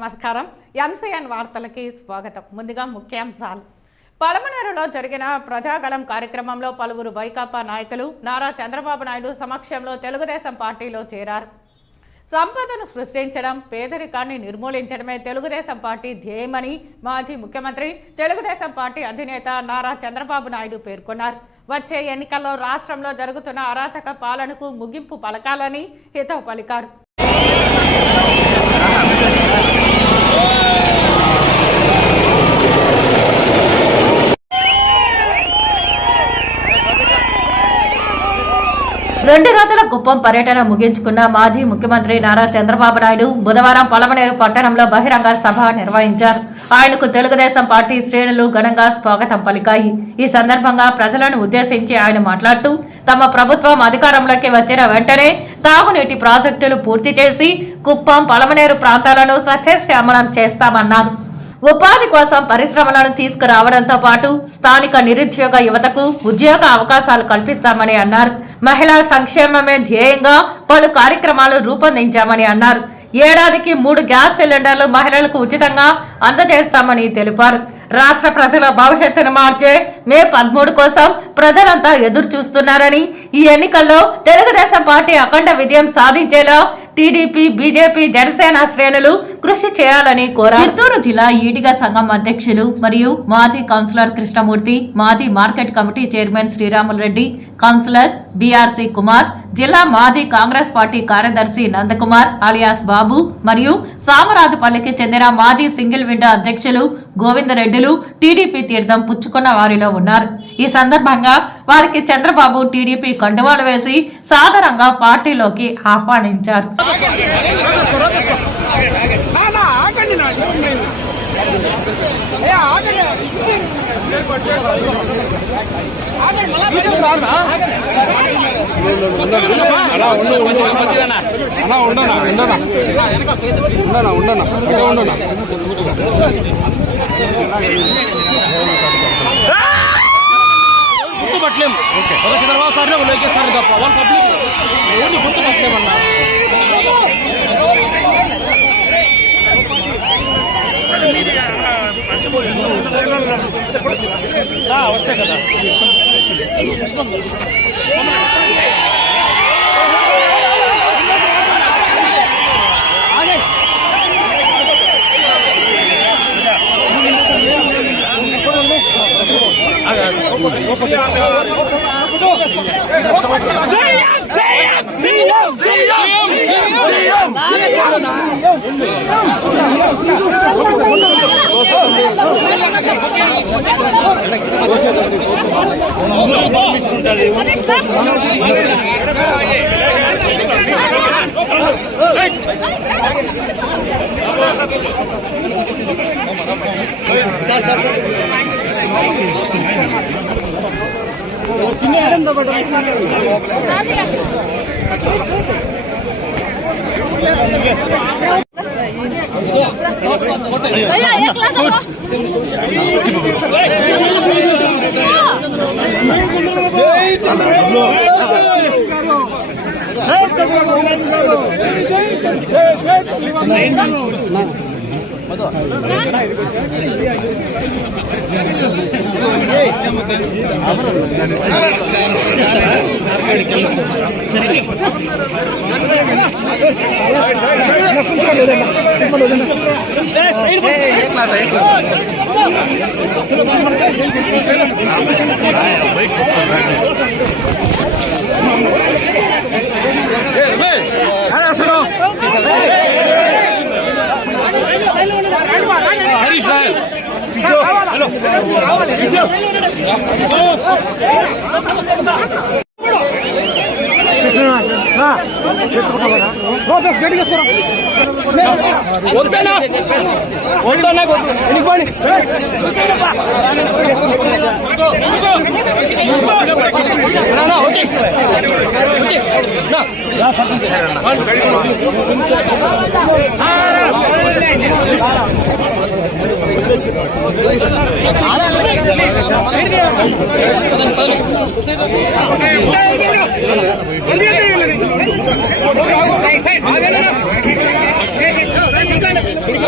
నమస్కారం. ఎంసీఎన్ వార్తలకి స్వాగతం. ముందుగా ముఖ్యాంశాలు. పలమనేరులో జరిగిన ప్రజాగళం కార్యక్రమంలో పలువురు వైకాపా నాయకులు నారా చంద్రబాబు నాయుడు సమక్షంలో తెలుగుదేశం పార్టీలో చేరారు. సంపదను సృష్టించడం, పేదరికాన్ని నిర్మూలించడమే తెలుగుదేశం పార్టీ ధ్యేయమని మాజీ ముఖ్యమంత్రి, తెలుగుదేశం పార్టీ అధినేత నారా చంద్రబాబు నాయుడు పేర్కొన్నారు. వచ్చే ఎన్నికల్లో రాష్ట్రంలో జరుగుతున్న అరాచక పాలనకు ముగింపు పలకాలని హితవు పలికారు. రెండు రోజుల కుప్పం పర్యటన ముగించుకున్న మాజీ ముఖ్యమంత్రి నారా చంద్రబాబు నాయుడు బుధవారం పలమనేరు పట్టణంలో బహిరంగ సభ నిర్వహించారు. ఆయనకు తెలుగుదేశం పార్టీ శ్రేణులు ఘనంగా స్వాగతం పలికాయి. ఈ సందర్భంగా ప్రజలను ఉద్దేశించి ఆయన మాట్లాడుతూ, తమ ప్రభుత్వం అధికారంలోకి వచ్చిన వెంటనే తాగునీటి ప్రాజెక్టులు పూర్తి చేసి కుప్పం, పలమనేరు ప్రాంతాలను సస్యశ్యామలం చేస్తామన్నారు. ఉపాధి కోసం పరిశ్రమలను తీసుకురావడంతో పాటు స్థానిక నిరుద్యోగ యువతకు ఉద్యోగ అవకాశాలు కల్పిస్తామని అన్నారు. మహిళా సంక్షేమమే ధ్యేయంగా పలు కార్యక్రమాలు రూపొందించామని అన్నారు. ఏడాదికి 3 గ్యాస్ సిలిండర్లు మహిళలకు ఉచితంగా అందజేస్తామని తెలిపారు. రాష్ట్ర ప్రజల భవిష్యత్తును మార్చే మే 13 కోసం ప్రజలంతా ఎదురు చూస్తున్నారని, ఈ ఎన్నికల్లో తెలుగుదేశం పార్టీ అఖండ విజయం సాధించేలా టీడీపీ, బీజేపీ, జనసేన శ్రేణులు కృషి చేయాలని కోరారు. చిత్తూరు జిల్లా ఈడిగ సంఘం అధ్యక్షులు మరియు మాజీ కౌన్సిలర్ కృష్ణమూర్తి, మాజీ market committee chairman Sriramulu Reddy, councillor BRC Kumar, జిల్లా మాజీ కాంగ్రెస్ పార్టీ కార్యదర్శి నందకుమార్ అలియాస్ బాబు మరియు సామరాజుపల్లికి చెందిన మాజీ సింగిల్ విండో అధ్యక్షులు గోవిందరెడ్డిలు టీడీపీ తీర్థం పుచ్చుకున్న వారిలో ఉన్నారు. ఈ సందర్భంగా వారికి చంద్రబాబు టీడీపీ కండువాలు వేసి సాదరంగా పార్టీలోకి ఆహ్వానించారు. గుర్తుపట్టలేము. చంద్రబాబు సార్ లోకేస్తారు తప్ప వాళ్ళ పబ్లిక్ ఎవరిని గుర్తుపట్టలేమన్నా. వస్తాయి కదా.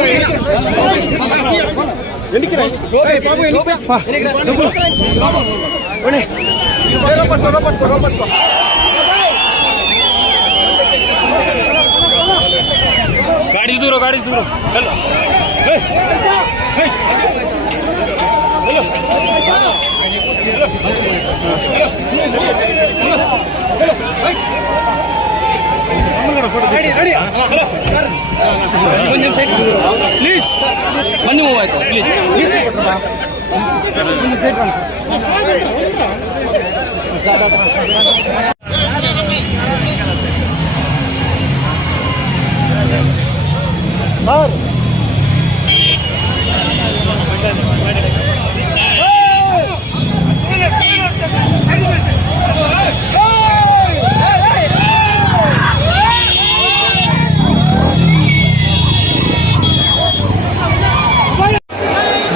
Hey, गाड़ी दूर हेलो ప్లీజ్ మనీ మూవ్ అయితే ప్లీజ్ సార్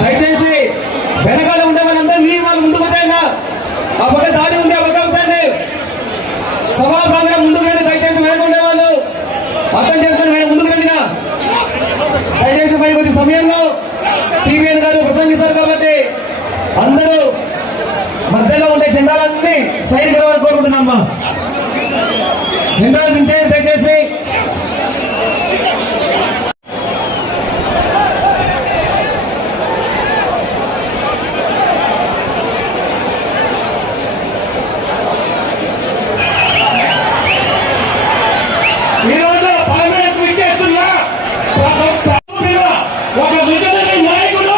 దయచేసి వెనకాల ఉండే వాళ్ళందరూ మీ వాళ్ళు ముందుకు వచ్చాయన్నా. ఆ పక్క దారి ఉంది, ఆ పక్క అవుతాండి. సభా ప్రాంగణం ముందుకు రండి. దయచేసి వెనక ఉండే వాళ్ళు అర్థం చేసుకుని వెనక ముందుకు రండి. దయచేసి మరి కొద్ది సమయంలో సిబిఎన్ గారు ప్రసంగిస్తారు కాబట్టి అందరూ మధ్యలో ఉండే జెండాలన్నీ సైడ్ కలవాలని కోరుకుంటున్నామ్మా. జెండాలు దించేయండి దయచేసి. ఈరోజు పార్లమెంట్ విచ్చేస్తున్న ఒక నిజమైన నాయకుడు,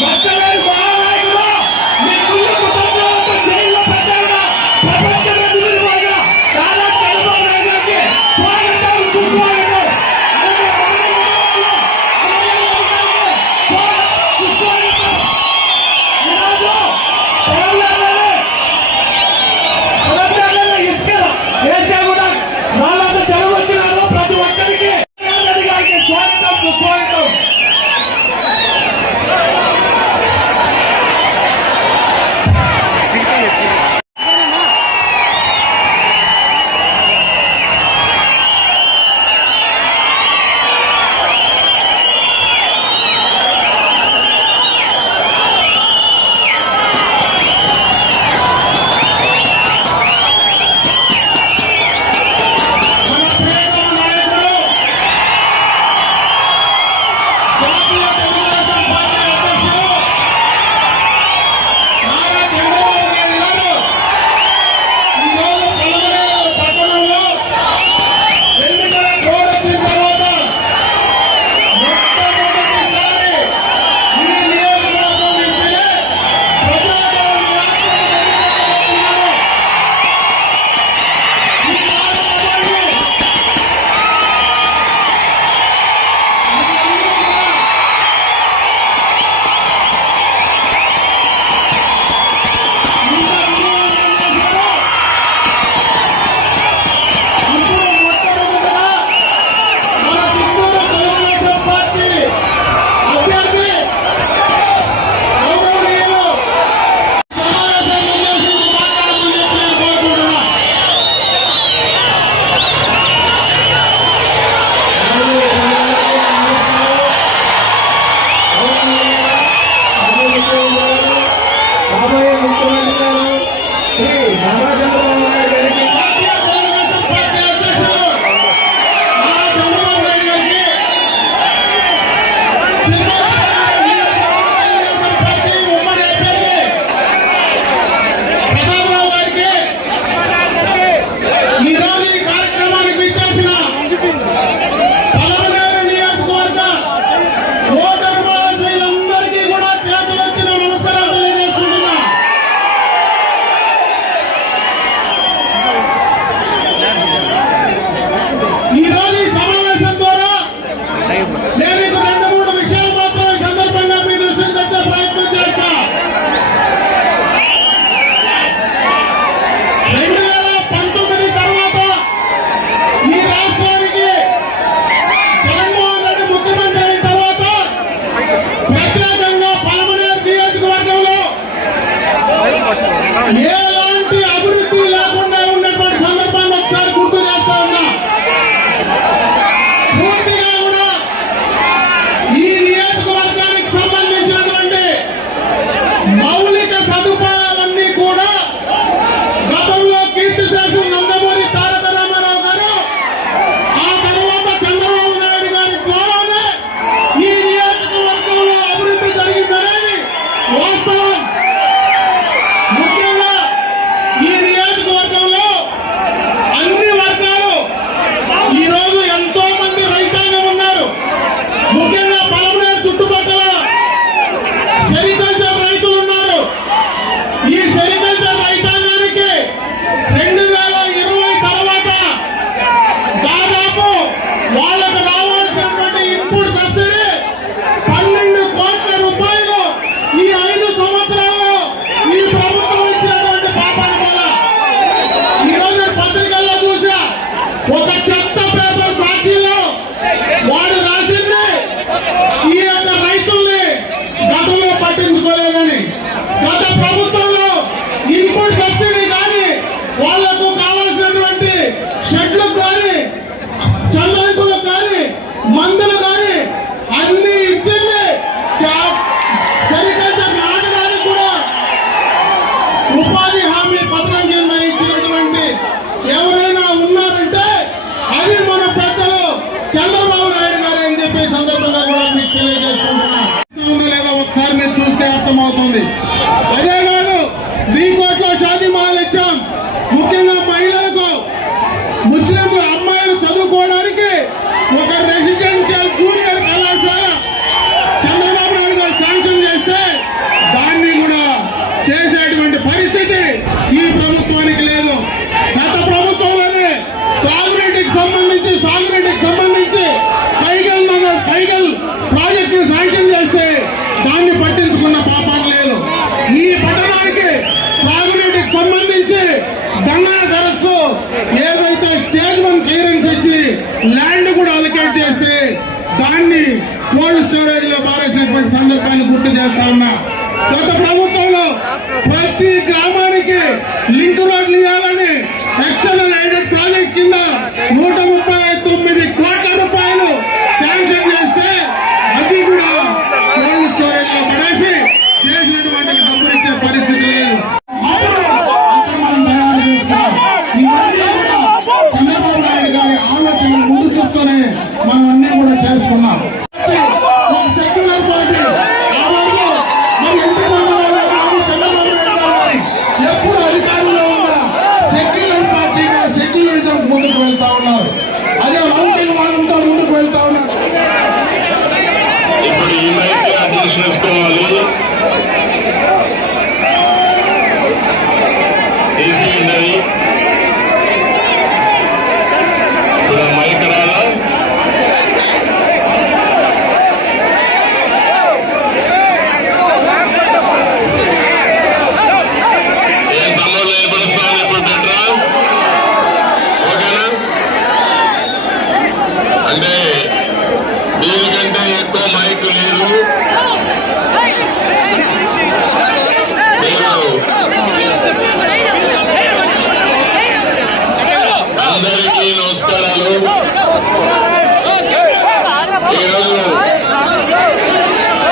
మచ్చలేని మహానాయకుడు, మీ కుల కుటుంబాలతో జైల్లో పెట్టారు ప్రపంచంలో నిలువగా చాలా చంద్రబాబు నాయుడు గారికి స్వాగతం అన్ని కోల్డ్ స్టోరేజ్ లో మారేసినటువంటి సందర్భాన్ని గుర్తు చేస్తా ఉన్నా. గత ప్రభుత్వంలో ప్రతి గ్రామానికి లింక్ రోడ్లు ఇవ్వాలని ఎక్స్టర్నల్ ఎయిడెడ్ ప్రాజెక్ట్ కింద 139 కోట్ల రూపాయలు శాంక్షన్ చేస్తే అది కూడా కోల్డ్ స్టోరేజ్ లో పడేసి చేసినటువంటి డబ్బులు ఇచ్చే పరిస్థితి లేదు. అప్పుడు మనం తయారు చేస్తాం. ఇవన్నీ కూడా చంద్రబాబు నాయుడు గారి ఆలోచన ముందు చూస్తూనే మనం అన్ని కూడా చేసుకున్నాం. ఒక సెక్యులర్ పార్టీ ఆ రోజు మరి ఎన్టీ రామారావు గారు చంద్రబాబు నాయుడు గారు ఎప్పుడు అధికారంలో ఉన్న సెక్యులర్ పార్టీగా సెక్యులరిజం ముందుకు వెళ్తా ఉన్నారు. అదే లౌకికవాదంతో ముందుకు వెళ్తా ఉన్నారు. ఇప్పుడు ఈ మైక్ అడ్జస్ట్ చేసుకోవాలి. ఏసీ ఉండదు. ఇప్పుడు మైక్ రాదా? ఏం తమ్ముళ్ళు నిలబడుస్తాను ఇప్పుడు పెట్టరా? ఓకేనా? అంటే దీనికంటే ఎక్కువ మైక్ లేదు. అందరికీ నమస్కారాలు. ఈరోజు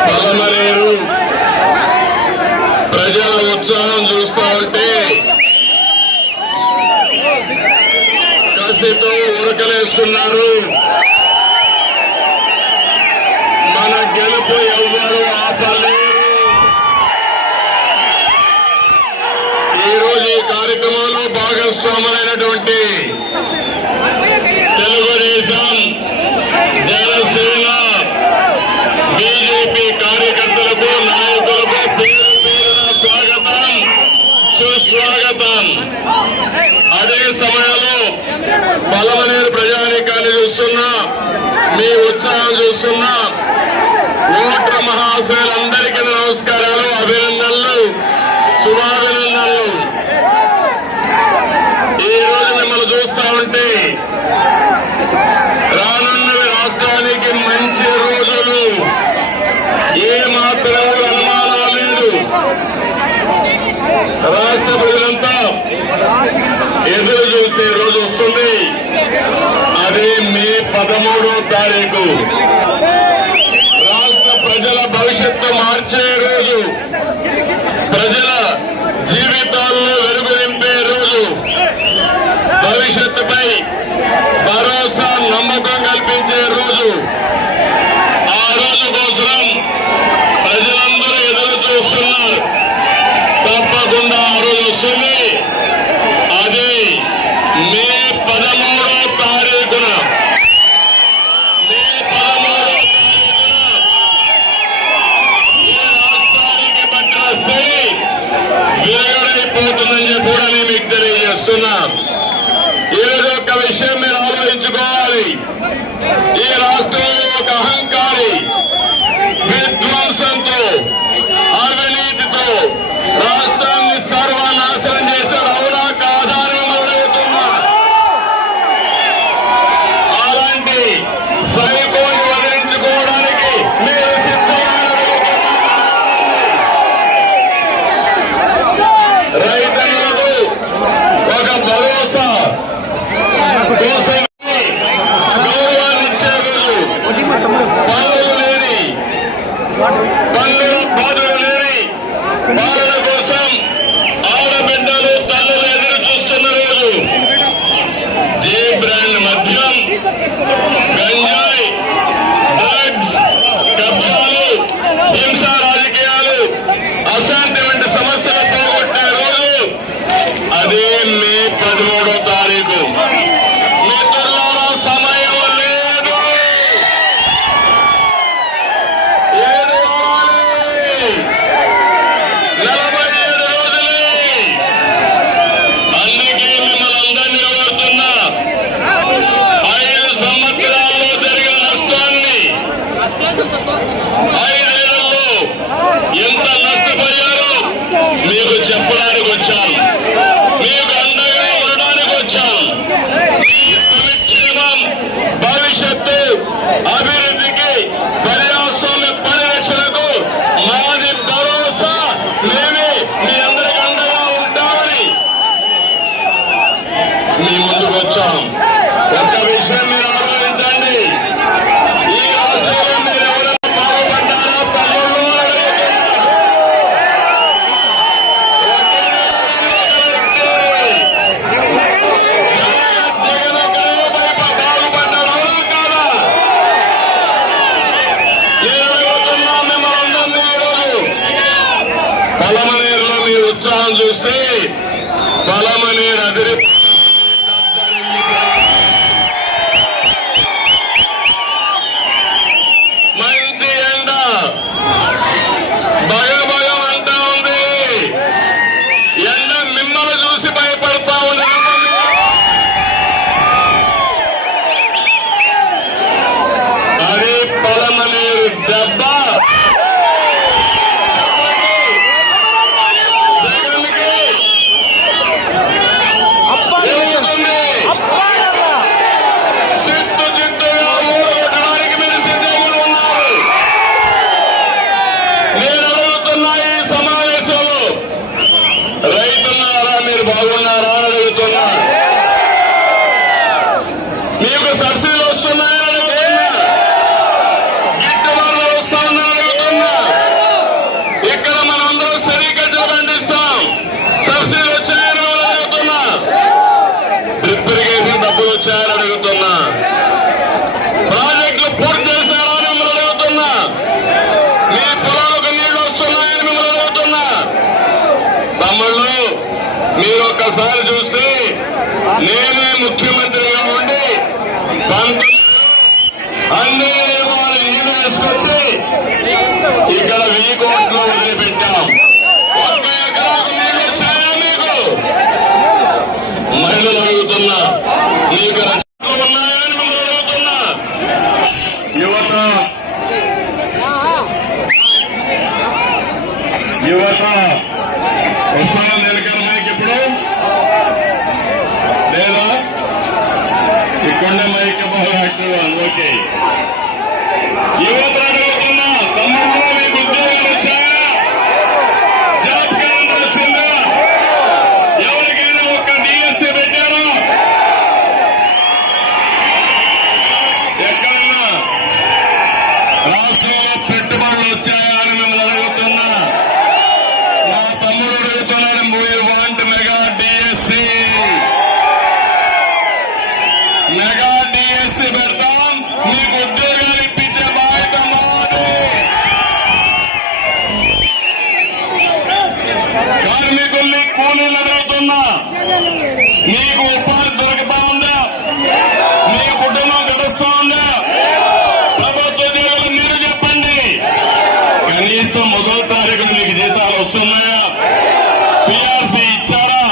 పలమనేరు ప్రజల ఉత్సాహం చూస్తా ఉంటే కసితో ఉరకలేస్తున్నారు. మన గెలుపు ఎవ్వరూ ఆపలేరు. ఈ రోజు ఈ కార్యక్రమంలో భాగస్వాములైనటువంటి తెలుగుదేశం, జనసేన, బీజేపీ కార్యకర్తలకు, నాయకులకు పేరు పేరున స్వాగతం, సుస్వాగతం. అదే సమయంలో పలమనేరు ప్రజానీకాన్ని చూస్తున్నా, మీ ఉత్సాహం చూస్తున్నా, ఓటర్ మహాశయులందరికీ నమస్కారాలు, అభినందనలు, శుభాభినందనలు. ఈ రోజు మిమ్మల్ని చూస్తా ఉంటే రానున్నవి రాష్ట్రానికి మంచి రోజులు, ఏ మాత్రం అనుమానం లేదు. రాష్ట్ర ప్రజలంతా ఎదురు చూసే రోజు వస్తుంది. అదే మే 13వ తారీఖు. ప్రజల భవిష్యత్తు మార్చే రోజు, ప్రజల జీవితాల్లో వెలుగు నింపే రోజు, భవిష్యత్తుపై భరోసా, నమ్మకం కల్పించే రోజు. ఆ రోజు కోసం ప్రజలందరూ ఎదురు చూస్తున్నారు. తప్పకుండా ఆ రోజు వస్తుంది. అది మే 13వ తారీఖున. మే 13వ విరగడైపోతుందని చెప్పి కూడా నేను మీకు తెలియజేస్తున్నా. ఈరోజు ఒక విషయం మీరు ఆలోచించుకోవాలి. ఈ రాష్ట్రంలో ఒక అహంకారి విధ్వంసంతో, అవినీతితో రాష్ట్రాన్ని సర్వనాశనం చేశారు. అవునా కాదా అని మిమ్మల్ని అడుగుతున్నా. అలాంటి సైకోని వదిలించుకోవడానికి మీరు సిద్ధమైన రైతన్నలకు ఒక భరోసా కోసం గౌరవాన్ని ఇచ్చే రోజు, పన్నులు లేని, పన్నుల బాధలు లేని బాలల కోసం ఆడబిడ్డలు, తల్లులు ఎదురు చూస్తున్న రోజు. జే బ్రాండ్ మద్యం, గంజాయి, డ్రగ్స్, కబ్జాలు, హింసా రాజకీయాలు, అశాంతి వంటి సమస్యలు పోగొట్టే రోజు. అదే మే 13వ తారీఖు. మిత్రులారా, సమయం లేదు. ఏడవాలి. వాతావరణం చూస్తే పలమనేరు అదిరి మంచి ఎండ భయం అంటా ఉంది. ఎండ మిమ్మల్ని చూసి భయపడతా ఉంది. అది పలమనేరు దెబ్బ. బాగున్నారా అని అడుగుతున్నా. మీకు సబ్సిడీలు వస్తున్నాయని అడుగుతున్నా. గిట్టుబాటు వస్తుందని అడుగుతున్నా. ఇక్కడ మనందరం సరిగ్గా పండిస్తాం. సబ్సిడీలు వచ్చాయని అడుగుతున్నా. డ్రిప్ ఇరిగేషన్ డబ్బులు వచ్చాయని అడుగుతున్నా. ప్రాజెక్టులు పూర్తి చేశారా అని మిమ్మల్ని అడుగుతున్నా. మీ పొలాలకు నీళ్లు వస్తున్నాయని మిమ్మల్ని అడుగుతున్నా. తమ్ముళ్ళు, మీరు ఒక్కసారి చూస్తే నేనే ముఖ్యమంత్రిగా ఉండి అందరూ వాళ్ళ నీళ్లు తీసుకొచ్చి ఇక్కడ 1000 కోట్లు వదిలిపెట్టాం. 1 ఎకరాకు నీళ్లు వచ్చాయా మీకు? మహిళలు అడుగుతున్నా. మీకు రక్షణలు ఉన్నాయని మిమ్మల్ని అడుగుతున్నా. యువత వస్తాను నేను ఇప్పుడు లేదా ఇక్కడ మైక్ ఓకే. యువత అడుగుతున్నా. తమ్ముళ్ళు, మీకు ఉద్యోగాలు వచ్చాయా? జాబ్ క్యాలెండర్ వచ్చిందా? ఎవరికైనా ఒక్క డిఎస్సీ పెట్టారా? ఎక్కడన్నా రాష్ట్రంలో పెట్టుబడులు వచ్చాయా అని మిమ్మల్ని అడుగుతున్నా. మా తమ్ముడు అడుగుతున్నాడు. We want mega DSC. Mega DSC పెడతాం. మీకు ఉద్యోగాలు ఇప్పించే బాధ్యత మాది. కార్మికుల్ని కూలీలు అడుగుతున్నా. మీకు ఉపాధి దొరుకుతా ఉందా? మీ కుటుంబం గడుస్తా ఉందా? ప్రభుత్వ ఉద్యోగులు మీరు చెప్పండి. కనీసం 1వ తారీఖున మీకు జీతాలు వస్తున్నాయా? పిఆర్సీ ఇచ్చారా?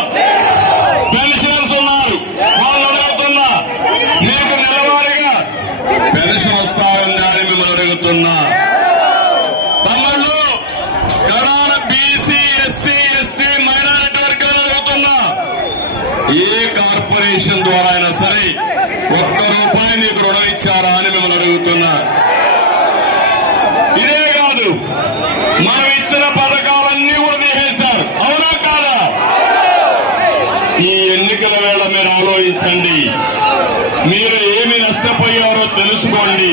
పెన్షనర్స్ ఉన్నారు, వాళ్ళు అడుగుతున్నా. మీకు నెలవారీగా పెన్షన్ వస్తాయని అని మిమ్మల్ని అడుగుతున్నా. తమ్ముళ్ళు, కడాన బీసీ, ఎస్సీ, ఎస్టీ, మైనారిటీ వర్గాలు అడుగుతున్నా. ఏ కార్పొరేషన్ ద్వారా అయినా సరే ₹1 మీకు రుణం ఇచ్చారా అని మిమ్మల్ని అడుగుతున్నా. ఇదే కాదు, మనం ఇచ్చిన పథకాలన్నీ కూడా తీసేశారు. అవునా కాదా? ఈ ఎన్నికల వేళ మీరు ఆలోచించండి. మీరు ఏమి నష్టపోయారో తెలుసుకోండి.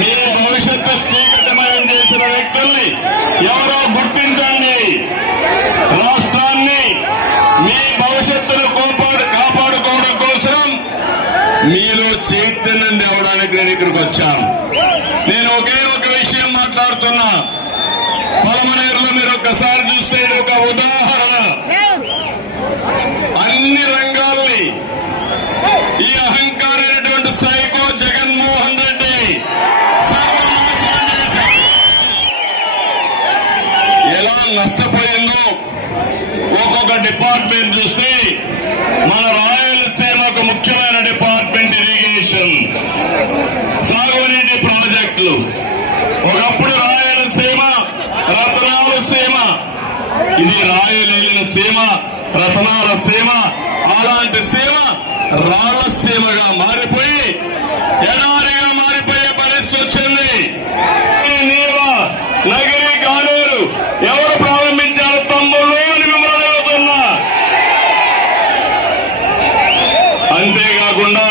మీ భవిష్యత్తు చీకటమయం చేసిన వ్యక్తుల్ని ఎవరో గుర్తించండి. రాష్ట్రాన్ని, మీ భవిష్యత్తును కాపాడుకోవడం కోసం మీలో చైతన్యం తేవడానికి నేను ఇక్కడికి వచ్చాను. నేను ఒకే ఒక విషయం మాట్లాడుతున్నా. పలమనేరులో మీరు ఒక్కసారి చూస్తే ఇది ఒక ఉదాహరణ. అన్ని రంగాల్ని ఈ అహంకారైనటువంటి సైకో జగన్మోహన్ రెడ్డి సర్వనాశనం చేశారు. ఎలా నష్టపోయిందో ఒక్కొక్క డిపార్ట్మెంట్ చూస్తే, మన రాయలసీమకు ముఖ్యమైన డిపార్ట్మెంట్ ఇరిగేషన్, సాగునీటి ప్రాజెక్టులు. ఒకప్పుడు రాయలసీమ రతనాల సీమ, ఇది రాయలేని సీమ, రతనాల సీమ. అలాంటి సీమ రాళ్లసీమగా మారిపోయి ఎడారిగా మారిపోయే పరిస్థితి వచ్చింది. నగిరి కాలేరు ఎవరు ప్రారంభించారు? తమ్ముళ్ళు అని మిమ్మల్ని అడుగుతున్నా. అంతేకాకుండా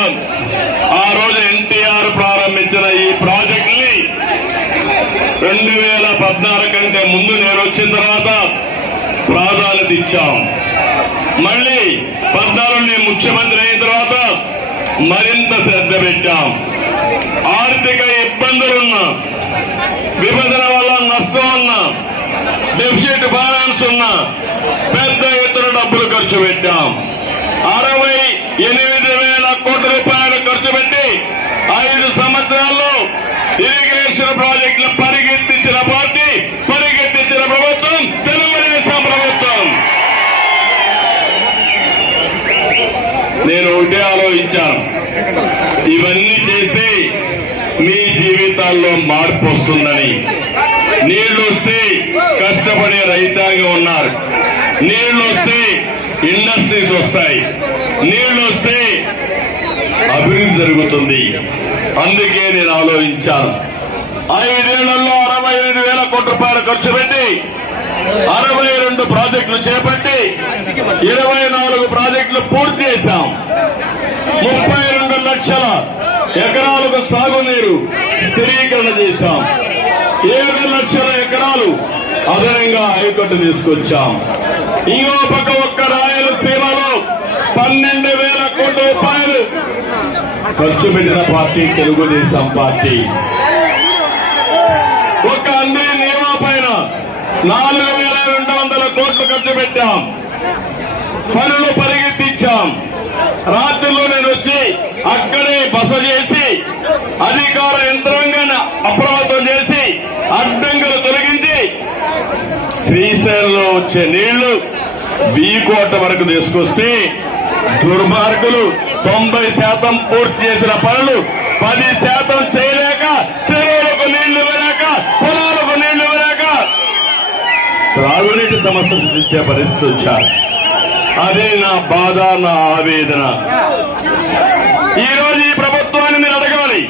ఆ రోజు ఎన్టీఆర్ ప్రారంభించిన ఈ ప్రాజెక్టుని 2014 కంటే ముందు నేను వచ్చిన తర్వాత ప్రాధాన్యత ఇచ్చాం. మళ్ళీ 14 నేను ముఖ్యమంత్రి అయిన తర్వాత మరింత శ్రద్ధ పెట్టాం. ఆర్థిక ఇబ్బందులున్నా, విభజన వల్ల నష్టం ఉన్నా డెఫిసిట్ బ్యాలెన్స్ ఉన్న పెద్ద ఎత్తున డబ్బులు ఖర్చు పెట్టాం. 68,000 కోట్ల రూపాయలు ఖర్చు పెట్టి 5 సంవత్సరాల్లో ఇరిగేషన్ ప్రాజెక్టులు పరిగెత్తించిన పార్టీ, పరిగెత్తించిన ప్రభుత్వం తెలుగుదేశం ప్రభుత్వం. నేను ఒకటే ఆలోచించాను, ఇవన్నీ చేసి మీ జీవితాల్లో మార్పు వస్తుందని. నీళ్లు వస్తే కష్టపడే రైతాంగం ఉన్నారు, నీళ్లు వస్తే ఇండస్ట్రీస్ వస్తాయి, నీళ్లు వస్తే అభివృద్ధి జరుగుతుంది. అందుకే నేను ఆలోచించాను, 5 ఏళ్లలో 65,000 కోట్ల రూపాయలు ఖర్చు పెట్టి 62 ప్రాజెక్టులు చేపట్టి 24 ప్రాజెక్టులు పూర్తి చేశాం. 32 లక్షల ఎకరాలకు సాగునీరు స్థిరీకరణ చేశాం. 7 లక్షల ఎకరాలు అదనంగా ఆయకట్టు తీసుకొచ్చాం. ఇంకో పక్క ఒక్క రాయలసీమలో 12,000 కోట్ల రూపాయలు ఖర్చు పెట్టిన పార్టీ తెలుగుదేశం పార్టీ. ఒక అందే నియమా పైన 4,200 కోట్లు ఖర్చు పెట్టాం. పనులు పరిగెత్తించాం. రాత్రుల్లో నేను వచ్చి అక్కడే బస చేసి అధికార యంత్రాంగాన్ని అప్రమత్తం చేసి అడ్డంకులు తొలగించి శ్రీశైలంలో వచ్చే నీళ్లు వీకోట వరకు తీసుకొస్తే దుర్మార్గులు 90% పూర్తి చేసిన పనులు 10% చేయలేక, చెరువులకు నీళ్లు ఇవ్వలేక, పొలాలకు నీళ్లు ఇవ్వలేక త్రాగునీటి సమస్య సృష్టించే పరిస్థితి వచ్చారు. అదే నా బాధ, నా ఆవేదన. ఈ రోజు ఈ ప్రభుత్వాన్ని మీరు అడగాలి.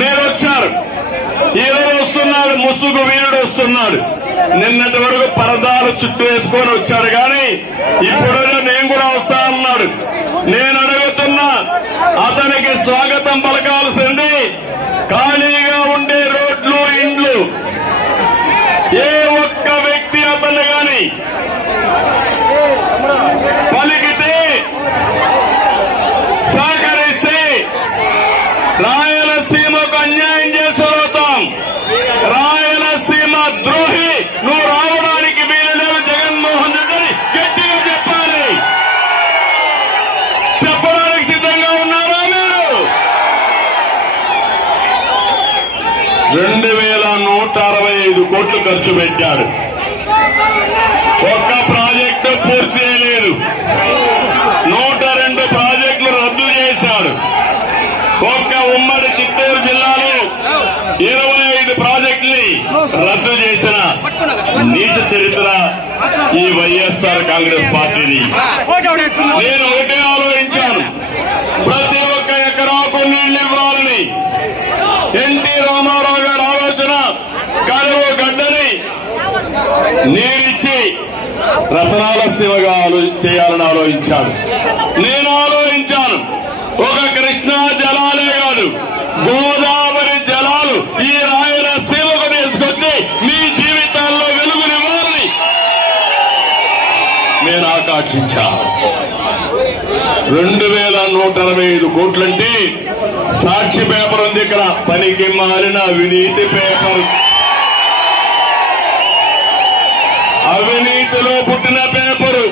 మీరు వచ్చారు, ఈరోజు వస్తున్నాడు, ముసుగు వీరుడు వస్తున్నాడు. నిన్నటి వరకు పరదాలు చుట్టూ వేసుకొని వచ్చాడు, కానీ ఇప్పుడు నేను కూడా వస్తా అన్నాడు. నేను అడుగుతున్నా, అతనికి స్వాగతం పలకాల్సింది ఖాళీగా ఉండే రోడ్లు, ఇండ్లు. ఏ ఒక్క వ్యక్తి అతన్ని గాని పలికితే, సహకరిస్తే రాయలసీమకు అన్యాయం చేస్తున్నాం. రాయలసీమ ద్రోహి నువ్వు రావడానికి వీలు లేదు జగన్మోహన్ రెడ్డి గట్టిగా చెప్పాలి. చెప్పడానికి సిద్ధంగా ఉన్నారా మీరు? 2,165 కోట్లు ఖర్చు పెట్టాడు. ఒక్క ప్రాజెక్టు పూర్తి చేయలేదు. 102 ప్రాజెక్టులు రద్దు చేశాడు. ఒక్క ఉమ్మడి చిత్తూరు జిల్లాలో 25 ప్రాజెక్టుల్ని రద్దు చేసిన నీచ చరిత్ర ఈ వైఎస్ఆర్ కాంగ్రెస్ పార్టీని. నేను ఒకటే ఆలోచించాను, ప్రతి ఒక్క ఎకరాకు నీళ్లు ఇవ్వాలని. ఎన్టీ రామారావు గారి ఆలోచన కరువు గడ్డని నీరిచ్చి రతనాల సేవగా చేయాలని ఆలోచించాడు. నేను ఆలోచించాను, ఒక కృష్ణా జలాలే కాదు, గోదావరి జలాలు ఈ రాయలసీమకు తీసుకొచ్చి మీ జీవితాల్లో వెలుగునివ్వాలని నేను ఆకాంక్షించాను. 2,165 కోట్లంటే సాక్షి పేపర్ ఉంది ఇక్కడ, పనికి మారిన అవినీతి పేపర్. అవినీతిలో పుట్టిన పేపరు,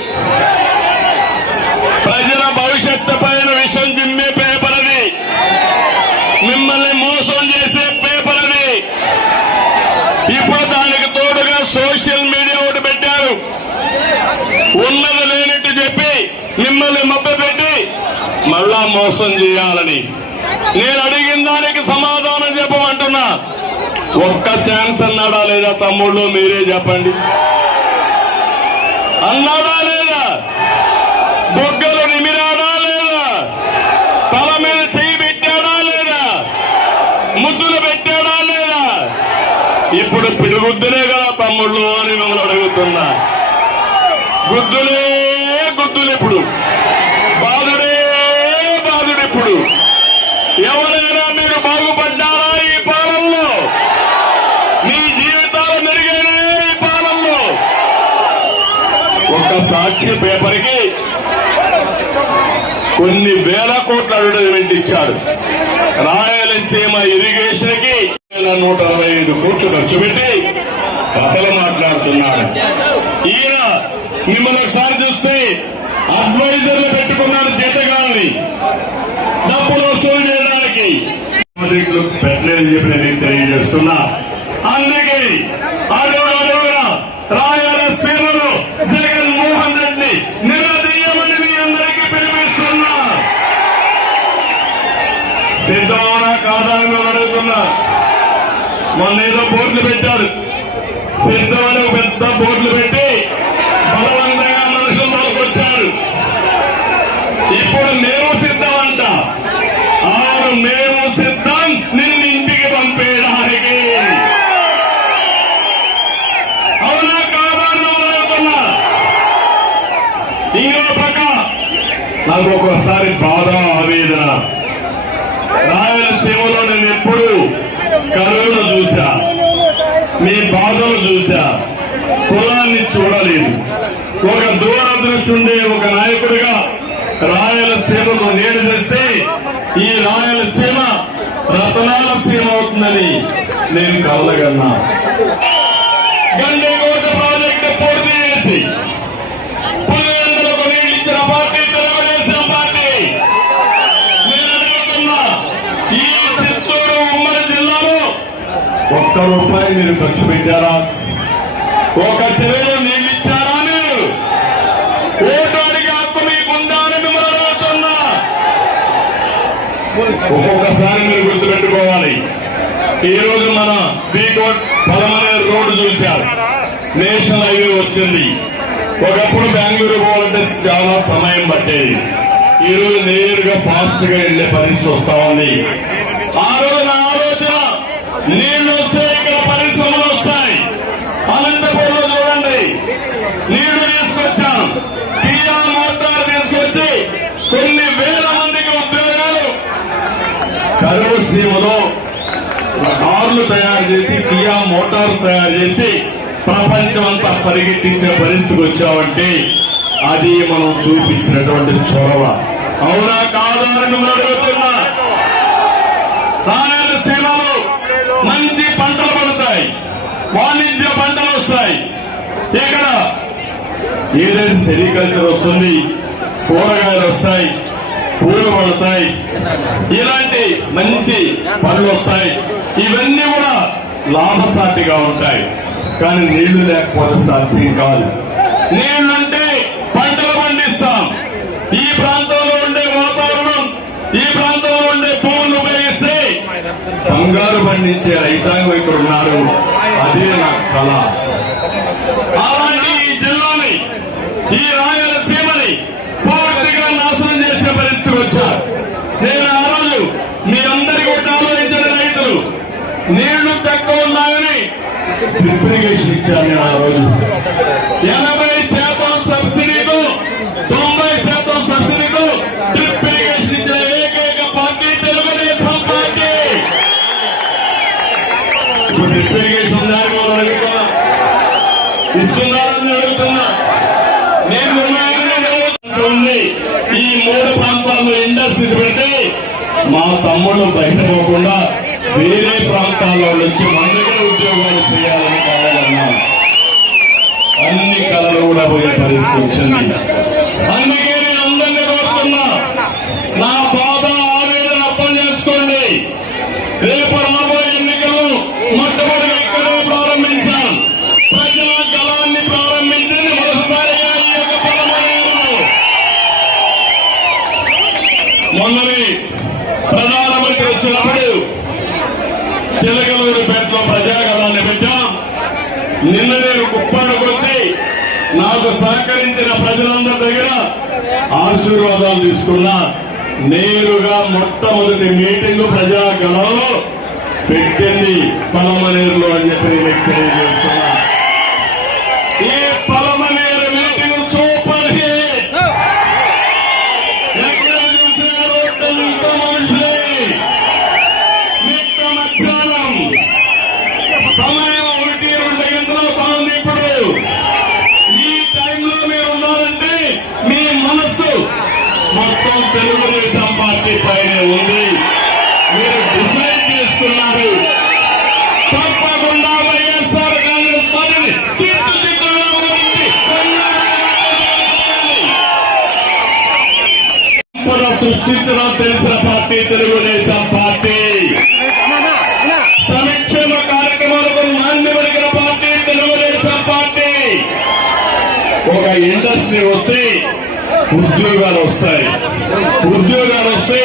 ప్రజల భవిష్యత్తు పైన విషం జిమ్మే పేపర్ అది, మిమ్మల్ని మోసం చేసే పేపర్ అది. ఇప్పుడు దానికి తోడుగా సోషల్ మీడియా ఒకటి పెట్టారు. ఉన్నది లేనట్టు చెప్పి మిమ్మల్ని మభ్యపెట్టి మళ్ళా మోసం చేయాలని. నేను అడిగిన దానికి సమాధానం చెప్పమంటున్నా. ఒక్క ఛాన్స్ అన్నాడా లేదా తమ్ముళ్ళు? మీరే చెప్పండి. అన్నాడా లేదా? బొగ్గలు నిమిరాడా లేదా? తల మీద చెయ్యి పెట్టాడా లేదా? ముద్దులు పెట్టాడా లేదా? ఇప్పుడు పిడుగుద్దులే కదా తమ్ముళ్ళు అని మిమ్మల్ని అడుగుతున్నా. గుద్దులే గుద్దులు. ఇప్పుడు బాధుడే బాధుడు. ఇప్పుడు ఎవరైనా మీరు బాగుపడ్డారా ఈ పాలనలో? మీ జీవితాలు మెరుగైనా ఈ పాలనలో? ఒక్క సాక్షి పేపర్కి కొన్ని వేల కోట్ల అడ్వర్టైజ్మెంట్ ఇచ్చాడు. రాయలసీమ ఇరిగేషన్ కి 1,165 కోట్లు ఖర్చు పెట్టి కథలు మాట్లాడుతున్నాడు. ఈయన మిమ్మల్ని ఒకసారి చూస్తే అడ్వైజర్లు పెట్టుకున్నారు జీతగాల్ని డబ్బులు వసూలు చేయడానికి పెట్టలేదని చెప్పి నేను తెలియజేస్తున్నా. అందుకే అడుగున రాయలసీమలో జగన్మోహన్ రెడ్డి నిలదీయమని మీ అందరికీ పిలిపిస్తున్నా. సిద్ధమవునా కాదా అని మేము అడుగుతున్నా. మొన్న ఏదో బోర్డులు పెట్టారు, సిద్ధమని పెద్ద బోర్డులు పెట్టి బలవంతంగా మనుషులు తోలుకొచ్చారు. ఇప్పుడు మేము సిద్ధం అంట. అవును, మేము సిద్ధం నిన్ను ఇంటికి పంపేయడానికి. అవునా కాదా అని అడుగుతున్నా. ఇంకో పక్క నాకు ఒక్కోసారి బాధ, ఆవేదన. రాయలసీమలో నేను ఎప్పుడు కరువును చూశా, మీ బాధలు చూశా, కులాన్ని చూడలేదు. ఒక దూరదృష్టి ఉండే ఒక నాయకుడిగా రాయలసీమకు నేను చేస్తే ఈ రాయలసీమ రతనాల సీమ అవుతుందని నేను కలగన్నా. గండికోట ప్రాజెక్టు పూర్తి చేసి 10,000లకు నీళ్ళు ఇచ్చిన పార్టీ తెలుగుదేశం పార్టీ. నేను అడుగుతున్నా, ఈ చిత్తూరు ఉమ్మడి జిల్లాలో ₹1 మీరు ఖర్చు పెట్టారా? ఒక చెరువులో నీళ్ళు ఇచ్చారా? మీరు ఓటానికి హక్కు మీకుందా అని మిమ్మల్ని అడుగుతున్నా. ఒక్కొక్కసారి మీరు గుర్తుపెట్టుకోవాలి. ఈ రోజు మన బీకోట్ పలమనేరు రోడ్డు చూశారు, నేషనల్ హైవే వచ్చింది. ఒకప్పుడు బెంగళూరు పోవాలంటే చాలా సమయం పట్టేది. ఈ రోజు నేరుగా ఫాస్ట్ గా వెళ్లే పరిస్థితి వస్తా ఉంది. ఆ రోజు నా ఆలోచన, నీళ్లు వస్తే ఇక్కడ పరిశ్రమలు వస్తాయి. అనంతపురంలో చూడండి, నీళ్లు తీసుకొచ్చాం. కియా మోటార్ తీసుకొచ్చి కొన్ని వేల మందికి ఉద్యోగాలు. కరువు సీమలో కార్లు తయారు చేసి, కియా మోటార్స్ తయారు చేసి ప్రపంచం అంతా పరిగెత్తించే పరిస్థితికి వచ్చామంటే అది మనం చూపించినటువంటి చొరవ. అవునా కాదా అని మిమ్మల్ని అడుగుతున్నా. రాయలసీమలో మంచి పంటలు పడతాయి, వాణిజ్య పంటలు వస్తాయి. ఇక్కడ ఏదైనా సెరికల్చర్ వస్తుంది, కూరగాయలు వస్తాయి, పూలు పడతాయి, ఇలాంటి మంచి పనులు వస్తాయి. ఇవన్నీ కూడా లాభసాటిగా ఉంటాయి. కానీ నీళ్లు లేకపోతే సాధ్యం కాదు. నీళ్లుంటే పంటలు పండిస్తాం. ఈ ప్రాంతంలో ఉండే వాతావరణం, ఈ ప్రాంతంలో ఉండే భూములు ఉపయోగిస్తే బంగారు పండించే రైతాంగం ఇక్కడ ఉన్నారు. అదే నా కళ. అలాంటి ఈ జిల్లాని, ఈ రాయలసీమని పూర్తిగా నాశనం చేసే పరిస్థితి వచ్చారు. నేను ఆ రోజు మీ అందరికీ ఒకటి ఆలోచించిన రైతులు నీళ్లు తక్కువ ఉన్నాయని ప్రిపరేషన్ ఇచ్చాను. నేను ఆ రోజు 80% సబ్సిడీతో 90% సబ్సిడీతో డ్రిప్ ఇరిగేషన్ ఇచ్చిన ఏకైక పార్టీ తెలుగుదేశం పార్టీ. ఇప్పుడు డ్రిప్ ఇరిగేషన్ దాని మనం అడుగుతున్నా, ఇస్తున్నారని అడుగుతున్నా. నేను ఉంది ఈ 3 ప్రాంతాల్లో ఇండస్ట్రీస్ పెడితే మా తమ్ముళ్ళు బయట పోకుండా వేరే ప్రాంతాల్లో నుంచి మన దగ్గర ఉద్యోగాలు చేయాలని కావాలన్నా అన్ని కళలు కూడా పోయే పరిస్థితి వచ్చింది. అందుకే నేను అందరినీ కోరుతున్నా, నా బాధ, ఆవేదన అర్థం చేసుకోండి. రేపు రాబోయే ఎన్నికల్లో మొట్టమొదటి ఇక్కడే ప్రారంభించాం. ప్రజా గళాన్ని ప్రారంభించింది మొదటిసారిగా ఈ యొక్క పలమనేరులో. మొన్ననే ప్రధానమంత్రి వచ్చినప్పుడు చిలకలూరుపేటలో ప్రజాగళాన్ని పెట్టాం. నిన్న నేను కుప్పాడుకు వచ్చి నాకు సహకరించిన ప్రజలందరి దగ్గర ఆశీర్వాదాలు తీసుకున్నా. నేరుగా మొట్టమొదటి మీటింగ్ ప్రజాగళంలో పెట్టింది పలమనేరులో అని చెప్పి నేను తెలియజేస్తున్నా. ఈ పలమనేరు మీటింగ్ సూపర్ హిట్. ఎక్కడ చూసారు ఎంత మనుషులే. మిట్ట మధ్యాహ్నం సమయం 1-2 గంటలు అవుతుంది. ఇప్పుడు ఈ టైంలో మీరు ఉన్నారంటే మీ మనస్సు మొత్తం తెలుగుదేశం పార్టీ పైనే ఉంది. మీరు డిసైడ్ చేసుకున్నారు. తప్పకుండా వైఎస్ఆర్ కాంగ్రెస్ పార్టీ సృష్టించడం తెలిసిన పార్టీ తెలుగుదేశం పార్టీ. సంక్షేమ కార్యక్రమాలకు నాంది పలికిన పార్టీ తెలుగుదేశం పార్టీ. ఒక ఇండస్ట్రీ వస్తే ఉద్యోగాలు వస్తాయి, ఉద్యోగాలు వస్తే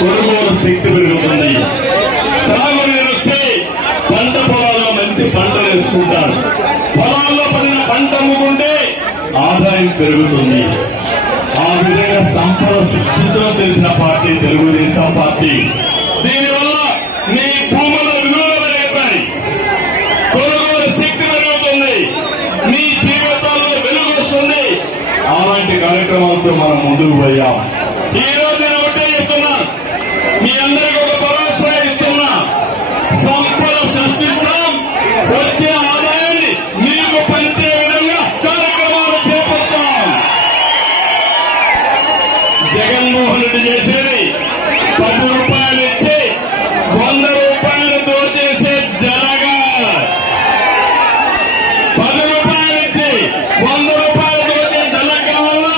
కొనుగోలు శక్తి పెరుగుతుంది. సాగునీరు వస్తే పంట పొలాల్లో మంచి పంటలు వేసుకుంటారు. పొలాల్లో పడిన పంట అమ్ముకుంటే ఆదాయం పెరుగుతుంది. ఆ విధంగా సంపద సృష్టించడం తెలిసిన పార్టీ తెలుగుదేశం పార్టీ. దీనివల్ల మీ భూముల విలువలు పెరుగుతాయి, కొనుగోలు శక్తి పెరుగుతుంది, మీ జీవితాల్లో వెలుగు వస్తుంది. అలాంటి కార్యక్రమాలతో మనం ముందుకు పోయాం. ఈ రోజు నేను ఒకటే చెప్తున్నా, మీ అందరికీ ఒక భరోసా ఇస్తున్నా. సంపద సృష్టిస్తాం, వచ్చే ఆదాయాన్ని మీకు పంచే విధంగా కార్యక్రమాలు చేపడతాం. జగన్మోహన్ రెడ్డి చేసేది 10 రూపాయలు ఇచ్చి 100 రూపాయలు దోచేసే జనగా. 10 రూపాయలు ఇచ్చి 100 రూపాయలు దోచే జనగా వల్ల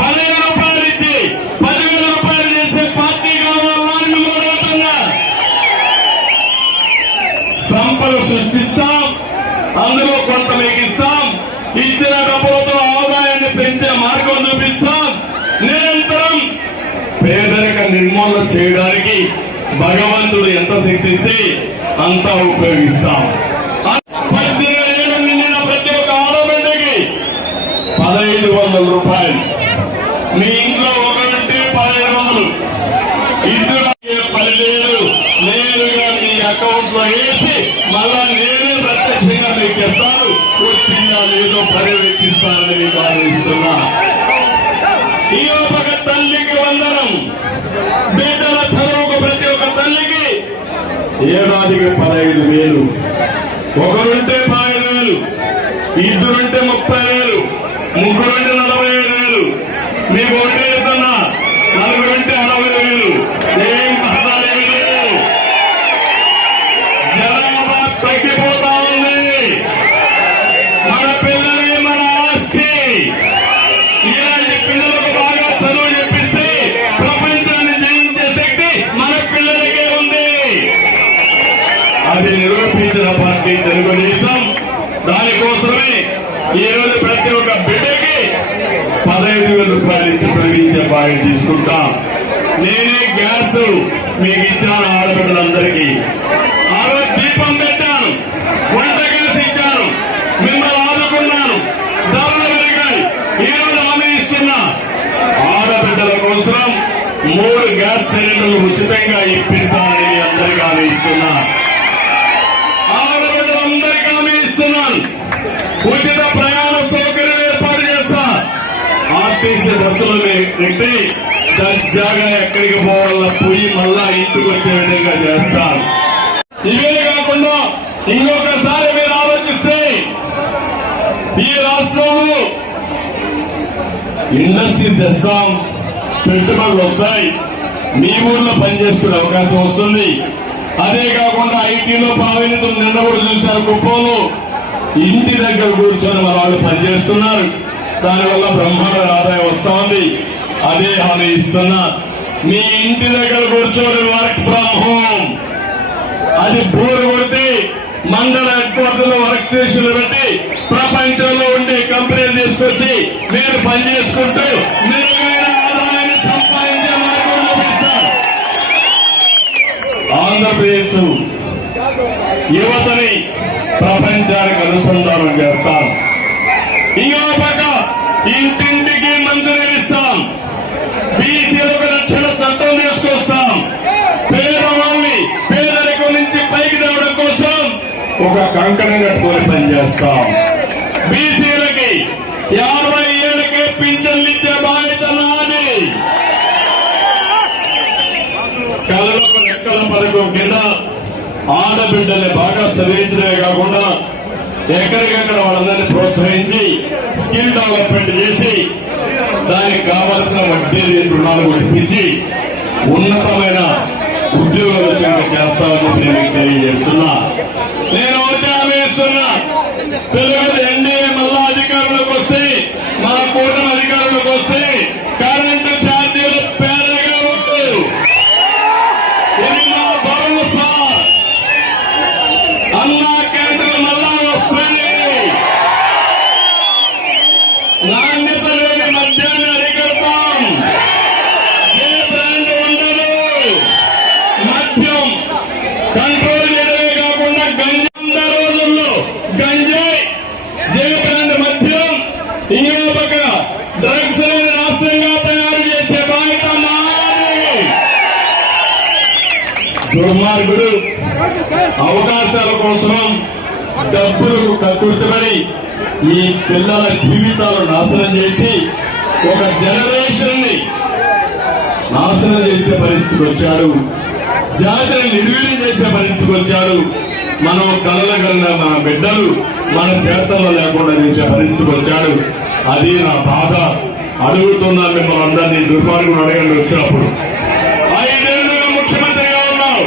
15 రూపాయలు ఇచ్చి 10,000 రూపాయలు చేసే పార్టీ కావాలని మిమ్మల్ని అడుగుతున్నా. సంపద సృష్టిస్తాం, అందులో కొంత మీకు ఇస్తాం. ఇచ్చిన డబ్బులతో ఆదాయాన్ని పెంచే మార్గం చూపిస్తాం. నిరంతరం పేదరిక నిర్మూలన చేయడానికి భగవంతుడు ఎంత శక్తిస్తే అంతా ఉపయోగిస్తాం. 18 ఏళ్ళు నిండిన ప్రతి ఒక్క ఆడబిడ్డకి 1,500 రూపాయలు. మీ ఇంట్లో ఒకరంటే 1,500, ఇద్దరు 10,000 నేరుగా మీ అకౌంట్ లో వేసి మళ్ళా నేనే ప్రత్యక్షంగా మీకు చెప్తాను, వచ్చిందా లేదో పర్యవేక్షిస్తానని మీకు ఆలోచిస్తున్నా. ఈ ఒక తల్లికి వందనం. బిడ్డల చదువుకు ప్రతి ఒక్క తల్లికి ఏడాదికి 15,000, ఒకరుంటే 15,000, ఇద్దరుంటే 30,000, ముగ్గురుంటే 45,000. మీకు ఒకటే చెప్తున్నా, నలుగురుంటే 60,000. ఏం పర్వాలేదు, జనాభా తగ్గిపోతా ఉంది. మన పిల్లలే మన ఆస్తి. ఇలాంటి పిల్లలకు బాగా చదువు చెప్పిస్తే ప్రపంచాన్ని జయించే శక్తి మన పిల్లలకే ఉంది. అది నిరూపించిన పార్టీ తెలుగుదేశం. దానికోసమే ఈ రోజు ప్రతి ఒక్క బిడ్డకి 15,000 రూపాయలు ఇచ్చి చదివించే బాధ్యత తీసుకుంటాం. నేనే గ్యాస్ మీకు ఇచ్చాను ఆడబిడ్డలందరికీ. ఆ రోజు దీపం పెట్టాను, వంట గ్యాస్ ఇచ్చాను, మిమ్మల్ని ఆదుకున్నాను. ధరలు పెరిగాయి, ఈ రోజు హామీ ఇస్తున్నా. ఆడబిడ్డల కోసం 3 గ్యాస్ సిలిండర్లు ఉచితంగా ఇప్పిస్తానని మీ అందరికీ హామీ ఇస్తున్నా. ఆడబిడ్డలందరికీ హామీ ఇస్తున్నాను. ఉచిత ప్రయాణ సౌకర్యం ఏర్పాటు చేస్తా. ఆర్టీసీ బస్సులు పెట్టి దర్జాగా ఎక్కడికి పోవాలన్నా పోయి మళ్ళా ఇంటికి వచ్చే విధంగా చేస్తాను. ఇవే కాకుండా ఇంకొకసారి మీరు ఆలోచిస్తే ఈ రాష్ట్రంలో ఇండస్ట్రీ తెస్తాం, పెట్టుబడులు వస్తాయి, మీ ఊర్లో పనిచేసుకునే అవకాశం వస్తుంది. అదే కాకుండా ఐటీలో ప్రావీణ్యత నిన్న కూడా చూశారు. కుప్పంలో ఇంటి దగ్గర కూర్చొని మన వాళ్ళు పనిచేస్తున్నారు. దానివల్ల బ్రహ్మాండ ఆదాయం వస్తా ఉంది. అదే హామీ ఇస్తున్నా. మీ ఇంటి దగ్గర కూర్చొని వర్క్ ఫ్రమ్ హోమ్, అది బోర్ కొడితే మండల హెడ్ క్వార్టర్ లో వర్క్ స్టేషన్లు పెట్టి ప్రపంచంలో ఉండే కంపెనీలు తీసుకొచ్చి మీరు పనిచేసుకుంటూ మెరుగైన ఆదాయాన్ని సంపాదించే మార్గం చూపిస్తారు. ఆంధ్రప్రదేశ్ యువతని ప్రపంచానికి అనుసంధానం చేస్తాం. ఇంకో పక్క ఇంటింటికి మంజూరు ఇస్తాం. బీసీలకు రక్షణ చట్టం తీసుకొస్తాం. పేదవాళ్ళని పేదరికం నుంచి పైకి తేవడం కోసం ఒక కంకణం కట్టుకొని పనిచేస్తాం. బీసీలకి 50 ఏళ్ళకే పింఛన్లు ఇచ్చే బాధ్యత నాది. కళలకు రెక్కల పథకం కింద ఆడబిడ్డల్ని బాగా చదివించడమే కాకుండా ఎక్కడికక్కడ వాళ్ళందరినీ ప్రోత్సహించి స్కిల్ డెవలప్మెంట్ చేసి దానికి కావలసిన వడ్డీ రుణాలు ఇప్పించి ఉన్నతమైన ఉద్యోగాలు వచ్చేట్టు చేస్తామని నేను మీకు తెలియజేస్తున్నా. నేను ఒకటే ఆలోచిస్తున్నా, తెలుగు ఎన్డీఏ మళ్ళా అధికారంలోకి వస్తే, మన కూటమి అధికారంలోకి వస్తే కరెంటు ఛార్జ్ గంజాయి, జయప్రాంత మద్యం, ఇంకో పక్క డ్రగ్స్ అనేది రాష్ట్రంగా తయారు చేసే బాధ్యత మాది. దుర్మార్గుడు అవకాశాల కోసం డబ్బులకు కక్కుర్తిపడి ఈ పిల్లల జీవితాలు నాశనం చేసి ఒక జనరేషన్ ని నాశనం చేసే పరిస్థితికి వచ్చాడు. జాతిని నిర్వీర్యం చేసే పరిస్థితికి వచ్చాడు. మనం కలగలిగిన మన బిడ్డలు మన చేతల్లో లేకుండా చేసే పరిస్థితికి వచ్చాడు. అది నా బాధ. అడుగుతున్నా మిమ్మల్ని అందరినీ, దుర్మార్గులు అడగండి వచ్చినప్పుడు. 5 ఏళ్లుగా ముఖ్యమంత్రిగా ఉన్నావు,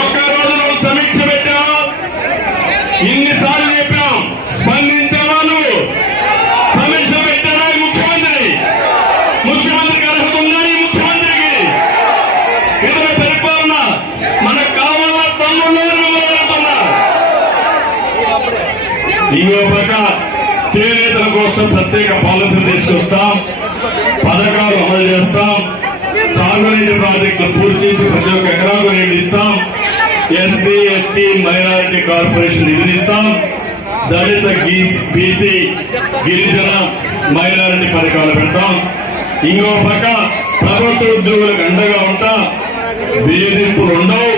ఒక్క రోజు నువ్వు సమీక్ష పెట్టావు. ఇన్నిసార్లు చెప్పాం, స్పందించావా? నువ్వు సమీక్ష పెట్టారా? ముఖ్యమంత్రికి అర్హత ఉందా? ఈ ముఖ్యమంత్రికి ఇతర పరిపాలన మనకు కావాలన్న తమ్ముళ్ళు అడుగుతున్నా. ఇంకో పక్క చేనేతల కోసం ప్రత్యేక పాలసీలు తీసుకొస్తాం, పథకాలు అమలు చేస్తాం, సాగునీటి ప్రాజెక్టులు పూర్తి చేసి ప్రతి ఒక్క ఎకరాకు నీళ్లు ఇస్తాం, ఎస్సీ ఎస్టీ మైనారిటీ కార్పొరేషన్ నిధులు ఇస్తాం, దళిత బీసీ గిరిజన మైనారిటీ పథకాలు పెడతాం. ఇంకో పక్క ప్రభుత్వ ఉద్యోగులకు అండగా ఉంటా, వేధింపులు ఉండవు.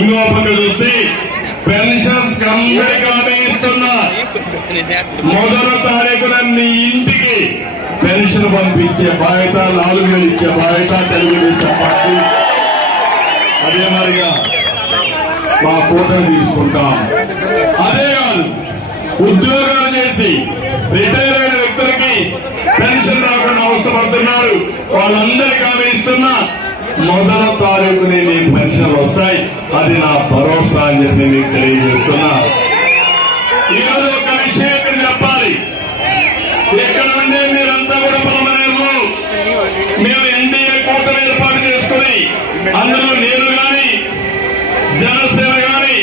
ఇంకో పక్క చూస్తే పెన్షన్స్ అందరికీ హామీ ఇస్తున్నా. 1వ తారీఖున మీ ఇంటికి పెన్షన్ పంపించే బాధ్యత, 4,000 ఇచ్చే బాధ్యత తెలుగుదేశం పార్టీ. అదే మరిగా మా కూటమి తీసుకుంటాం. అదే కాదు, ఉద్యోగాలు చేసి రిటైర్ అయిన వ్యక్తులకి పెన్షన్ రాకుండా అవసరపడుతున్నారు. వాళ్ళందరికీ హామీ ఇస్తున్నా. 1వ తారీఖునే మీకు పెన్షన్లు వస్తాయి. అది నా భరోసా అని చెప్పి మీకు తెలియజేస్తున్నా. ఈరోజు ఒక విషయం ఇక్కడ చెప్పాలి. ఇక్కడ ఉండే మీరంతా కూడా పలమనేరులో మేము ఎన్డీఏ కూటమి ఏర్పాటు చేసుకుని అందులో నేను గాని, జనసేన గాని,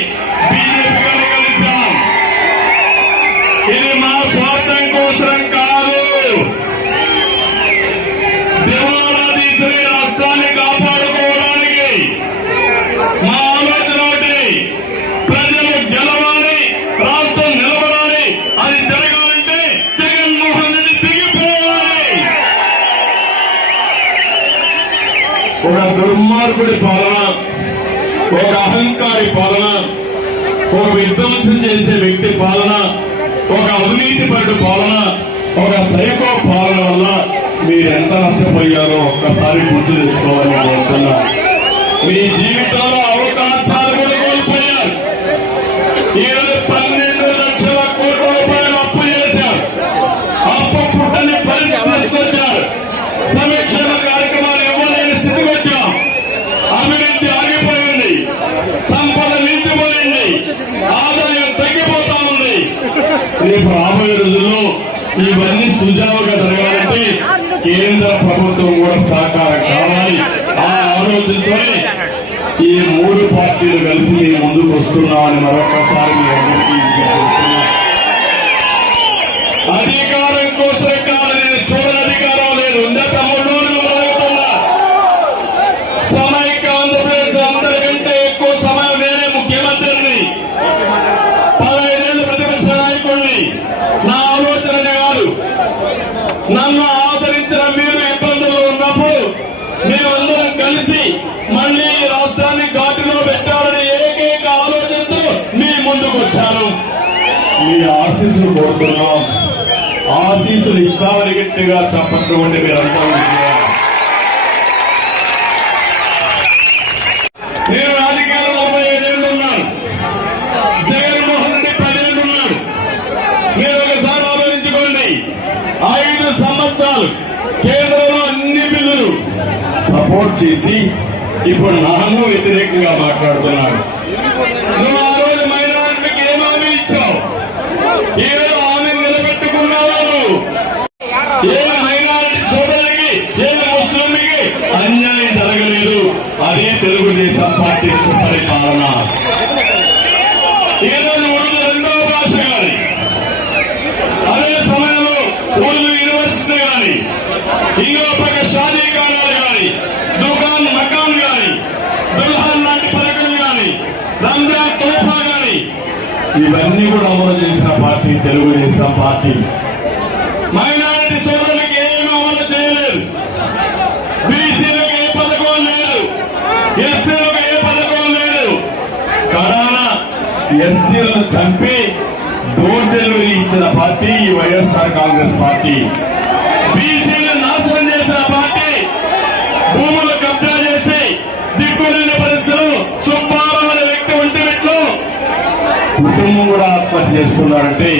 బీజేపీ గాని కలిసాం. ఇది మా స్వార్థం కోసం కాదు. దివాళా తీసిన రాష్ట్రాన్ని కాపాడుకోవడానికి మా ఆలోచన ఒకటి, ప్రజలు గెలవాలి, రాష్ట్రం నిలబడాలి. అది జరగాలంటే జగన్మోహన్ రెడ్డి దిగిపోవాలి. ఒక దుర్మార్గుడి పాలన, ఒక అహంకారి పాలన, ఒక విధ్వంసం చేసే వ్యక్తి పాలన, ఒక అవినీతిపరుడు పాలన, ఒక సైకో పాలన వల్ల మీరెంత నష్టపోయారో ఒక్కసారి గుర్తు తెచ్చుకోవాలని కోరుతున్నా. మీ జీవితంలో అవకాశాలు కూడా కోల్పోయారు. ఈరోజు 12 లక్షల కోట్ల రూపాయలు అప్పు చేశారు. అప్పు పుట్టని పరిస్థితి తీసుకొచ్చారు. సంక్షేమ కార్యక్రమాలు ఇవ్వలేని స్థితికి వచ్చాం. అభివృద్ధి ఆగిపోయింది, సంపద నిలిచిపోయింది, ఆదాయం తగ్గిపోతా ఉంది. రేపు రాబోయే రోజుల్లో ఇవన్నీ సుజావుగా జరగాలంటే కేంద్ర ప్రభుత్వం కూడా సహకారం కావాలి. ఆ ఆలోచనతోనే ఈ 3 పార్టీలు కలిసి మేము ముందుకు వస్తున్నామని మరొకసారి మీ అందరికీ విజ్ఞప్తిస్తున్నా. అధికారం కోసం కాదు, నేను చూడని అధికారం లేదు. ఉండే తమ్ముళ్ళు మొదలవుతున్నా. సమైక్య ఆంధ్రప్రదేశ్ అందరికంటే ఎక్కువ సమయం నేనే ముఖ్యమంత్రిని, 15 ఏళ్ళు ప్రతిపక్ష నాయకుడిని. నా ఆలోచననే కాదు, నన్ను ఆదరించిన మీరు ఇబ్బందులు ఉన్నప్పుడు మేమందరం కలిసి మళ్లీ ఈ రాష్ట్రాన్ని ఘాటులో పెట్టాలని ఏకైక ఆలోచనతో మీ ముందుకు వచ్చాను. మీ ఆశీస్సులు కోరుతున్నాం. ఆశీస్సులు ఇస్తామని గట్టిగా చప్పట్లు ఉండి మీరంతా నేను రాజకీయాల్లో 35 ఏళ్ళు ఉన్నాను. జగన్మోహన్ రెడ్డి 10 ఏళ్ళు ఉన్నాడు. మీరు ఒకసారి ఆలోచించుకోండి. 5 సంవత్సరాలు కేంద్రంలో అన్ని బిల్లులు సపోర్ట్ చేసి ఇప్పుడు నాకు వ్యతిరేకంగా మాట్లాడుతున్నాడు. నువ్వు ఆ రోజు మైనారిటీకి ఏం హామీ ఇచ్చావు? ఈ రోజు హామీ నిలబెట్టుకున్నావా? నువ్వు ఏ మైనారిటీ సోదరులకి, ఏ ముస్లింకి అన్యాయం జరగలేదు. అదే తెలుగుదేశం పార్టీ సుపరిపాలన. ఈ రోజు ఉర్దూ 2వ భాష గాని, అదే సమయంలో ఉర్దూ యూనివర్సిటీ గాని, ఇంకో పక్క షాదీ ఖానాలు గాని, దుకాన్ మకాన్ గాని, దుల్హన్ లాంటి పథకం గాని, రంజాన్ తోఫా గాని, ఇవన్నీ కూడా అమలు చేసిన పార్టీ. మైనారిటీ సోదరులకు ఏమీ అమలు చేయలేదు, బీసీలకు ఏ పథకం లేదు, ఎస్సీలకు ఏ పథకం లేదు. కరోనా ఎస్సీలను చంపి డోర్ డెలివరీ ఇచ్చిన పార్టీ ఈ వైఎస్ఆర్ కాంగ్రెస్ పార్టీ. బీసీలను నాశనం చేసిన పార్టీ. భూములు కబ్జా చేసి దిక్కులేని పరిస్థితులు సుబ్బారావు అనే వ్యక్తి ఒంటిమిట్లో కుటుంబం కూడా ఆత్మహత్య చేసుకున్నారంటే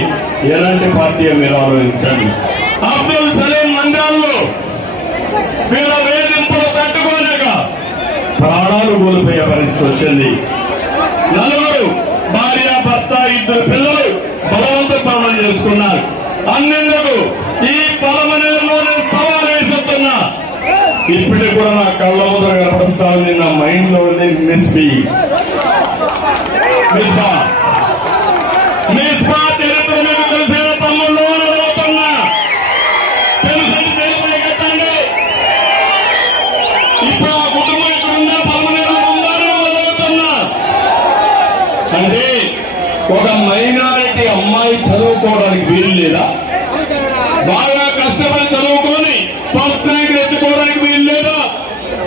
ఎలాంటి పార్టీ మీరు ఆలోచించండి. అబ్దుల్ సలీం మందిరాల్లో వీళ్ళ వేధింపులు తట్టుకోలేక ప్రాణాలు కోల్పోయే పరిస్థితి వచ్చింది. నలుగురు భార్య భర్త, ఇద్దరు పిల్లలు బలవంత పాలన చేసుకున్నారు. అన్నిందుకు ఈ బలమనేలోనే సవాల్ వేసుతున్నా. ఇప్పటికి కూడా నా కళ్ళ ముందర కనపరుస్తా ఉంది, నా మైండ్ లో ఉంది మిస్బా చరిత్ర మీకు తెలిసిన తమ్ముళ్ళు అడుగుతున్నా. తెలుసని చేపై కట్టండి. ఇప్పుడు ఆ కుటుంబం ఇక్కడ ఉందా, బలమనేలో ఉందని అడుగుతున్నా. అంటే ఒక మైనారిటీ అమ్మాయి చదువుకోవడానికి వీలు లేదా? బాగా కష్టపడి చదువుకొని ఫస్ట్ ర్యాంక్ తెచ్చుకోవడానికి వీలు లేదా?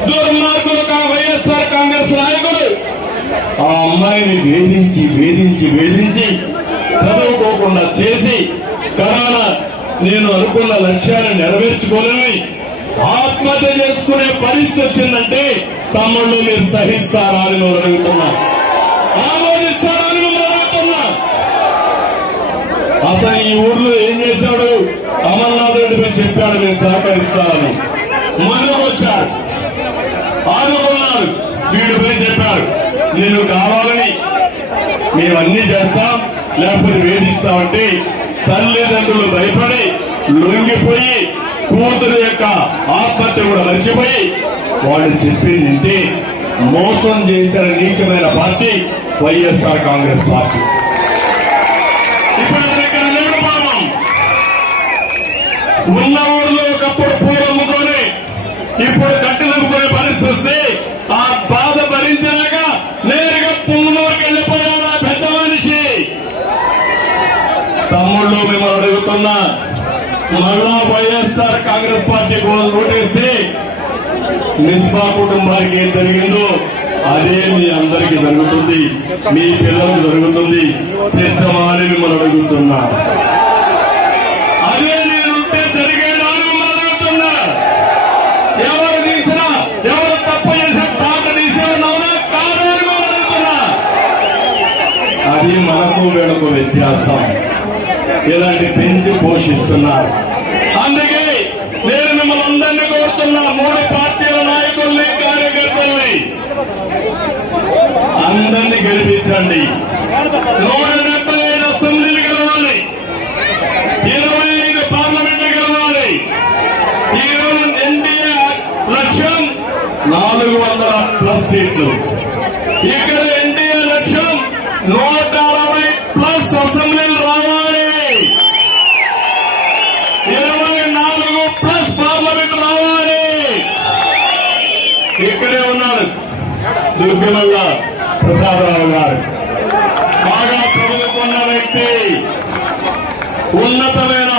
దుర్మార్గులు వైఎస్ఆర్ కాంగ్రెస్ నాయకులు ఆ అమ్మాయిని వేధించి వేధించి వేధించి చదువుకోకుండా చేసి కరోనా నేను అనుకున్న లక్ష్యాన్ని నెరవేర్చుకోలేని ఆత్మహత్య చేసుకునే పరిస్థితి వచ్చిందంటే తమ్ముళ్ళు మీరు సహిస్తారా అని నేను అడుగుతున్నా, ఆమోదిస్తారా అని నేను అడుగుతున్నా. అతను ఈ ఊర్లో ఏం చేశాడు? అమర్నాథ్ రెడ్డి మీద చెప్పాడు నేను సహకరిస్తానని. ముందుకు వచ్చారు, ఆదుకున్నారు. వీడు పోయి చెప్పారు నిన్ను కావాలని మేమన్నీ చేస్తాం, లేకపోతే వేధిస్తామంటే తల్లిదండ్రులు భయపడి లొంగిపోయి కూతురు యొక్క ఆత్మహత్య కూడా మర్చిపోయి వాళ్ళు చెప్పింది మోసం చేసిన నీచమైన పార్టీ వైఎస్ఆర్ కాంగ్రెస్ పార్టీ. ఇప్పుడు ఇక్కడ లేడు పాపం. ఉన్న ఊర్లో ఒకప్పుడు పూర్వముతోనే ఇప్పుడు కట్టెలుకునే పరిస్థితి వస్తే ఆ బాధ భరించలేక నేరుగా పుంగనూరుకి వెళ్ళిపోయాడు ఆ పెద్ద మనిషి. తమ్ముళ్ళు మేము అడుగుతున్నా, మళ్ళా వైఎస్ఆర్ కాంగ్రెస్ పార్టీ ఓటేస్తే మిస్బా కుటుంబానికి ఏం జరిగిందో అదే మీ అందరికీ జరుగుతుంది, మీ పిల్లలకు జరుగుతుంది. సిద్ధమాని మిమ్మల్ని అడుగుతున్నా. అదే నేనుంటే జరిగేదాన్ని మిమ్మల్ని అడుగుతున్నా. ఎవరు తీసినా, ఎవరు తప్పు చేసిన తాట తీసినా నవ్వునా కాదని మిమ్మల్ని అడుగుతున్నా. అది మనకు వీళ్ళకు వ్యత్యాసం. ఇలాంటి పెంచి పోషిస్తున్నారు. అందుకే నేను మిమ్మల్ని అందరినీ కోరుతున్నా, మూడు పార్టీల నాయకుల్ని కార్యకర్తల్ని అందరినీ గెలిపించండి. 175 అసెంబ్లీలు గెలవాలి, 25 పార్లమెంట్లు గెలవాలి. ఈరోజు ఎన్డీఏ లక్ష్యం 400+ సీట్లు. ఇక్కడ ఎన్డీఏ లక్ష్యం 160+ అసెంబ్లీలు రావాలి, 24+ పార్లమెంట్ రావాలి. ఇక్కడే ఉన్నారు దుర్గమల్ల ప్రసాదరావు గారు, బాగా చదువుకున్న వ్యక్తి, ఉన్నతమైన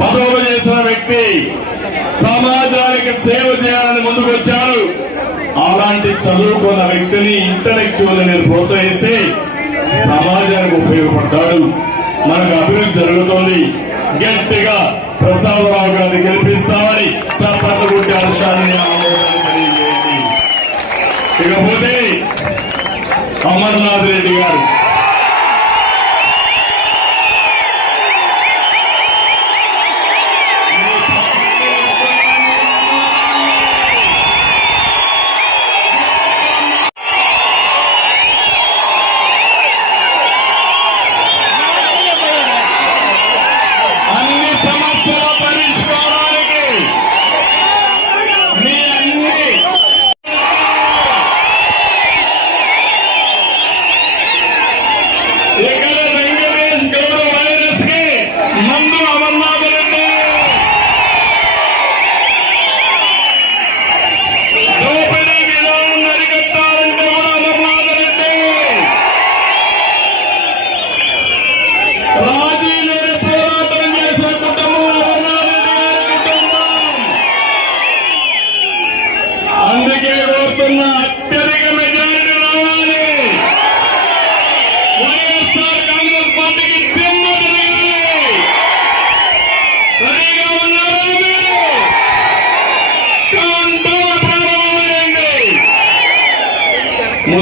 పదవులు చేసిన వ్యక్తి, సమాజానికి సేవ చేయాలని ముందుకు వచ్చారు. అలాంటి చదువుకున్న వ్యక్తిని ఇంటలెక్చువల్ నేను ప్రోత్సహిస్తే సమాజానికి ఉపయోగపడతాడు, మనకు అభివృద్ధి జరుగుతుంది. గట్టిగా ప్రసాదరావు గారిని గెలిపిస్తామని చప్పట్లు కొట్టి హర్షాన్ని ఆమోదాన్ని తెలియజేయండి. ఇకపోతే అమర్నాథ్ రెడ్డి గారు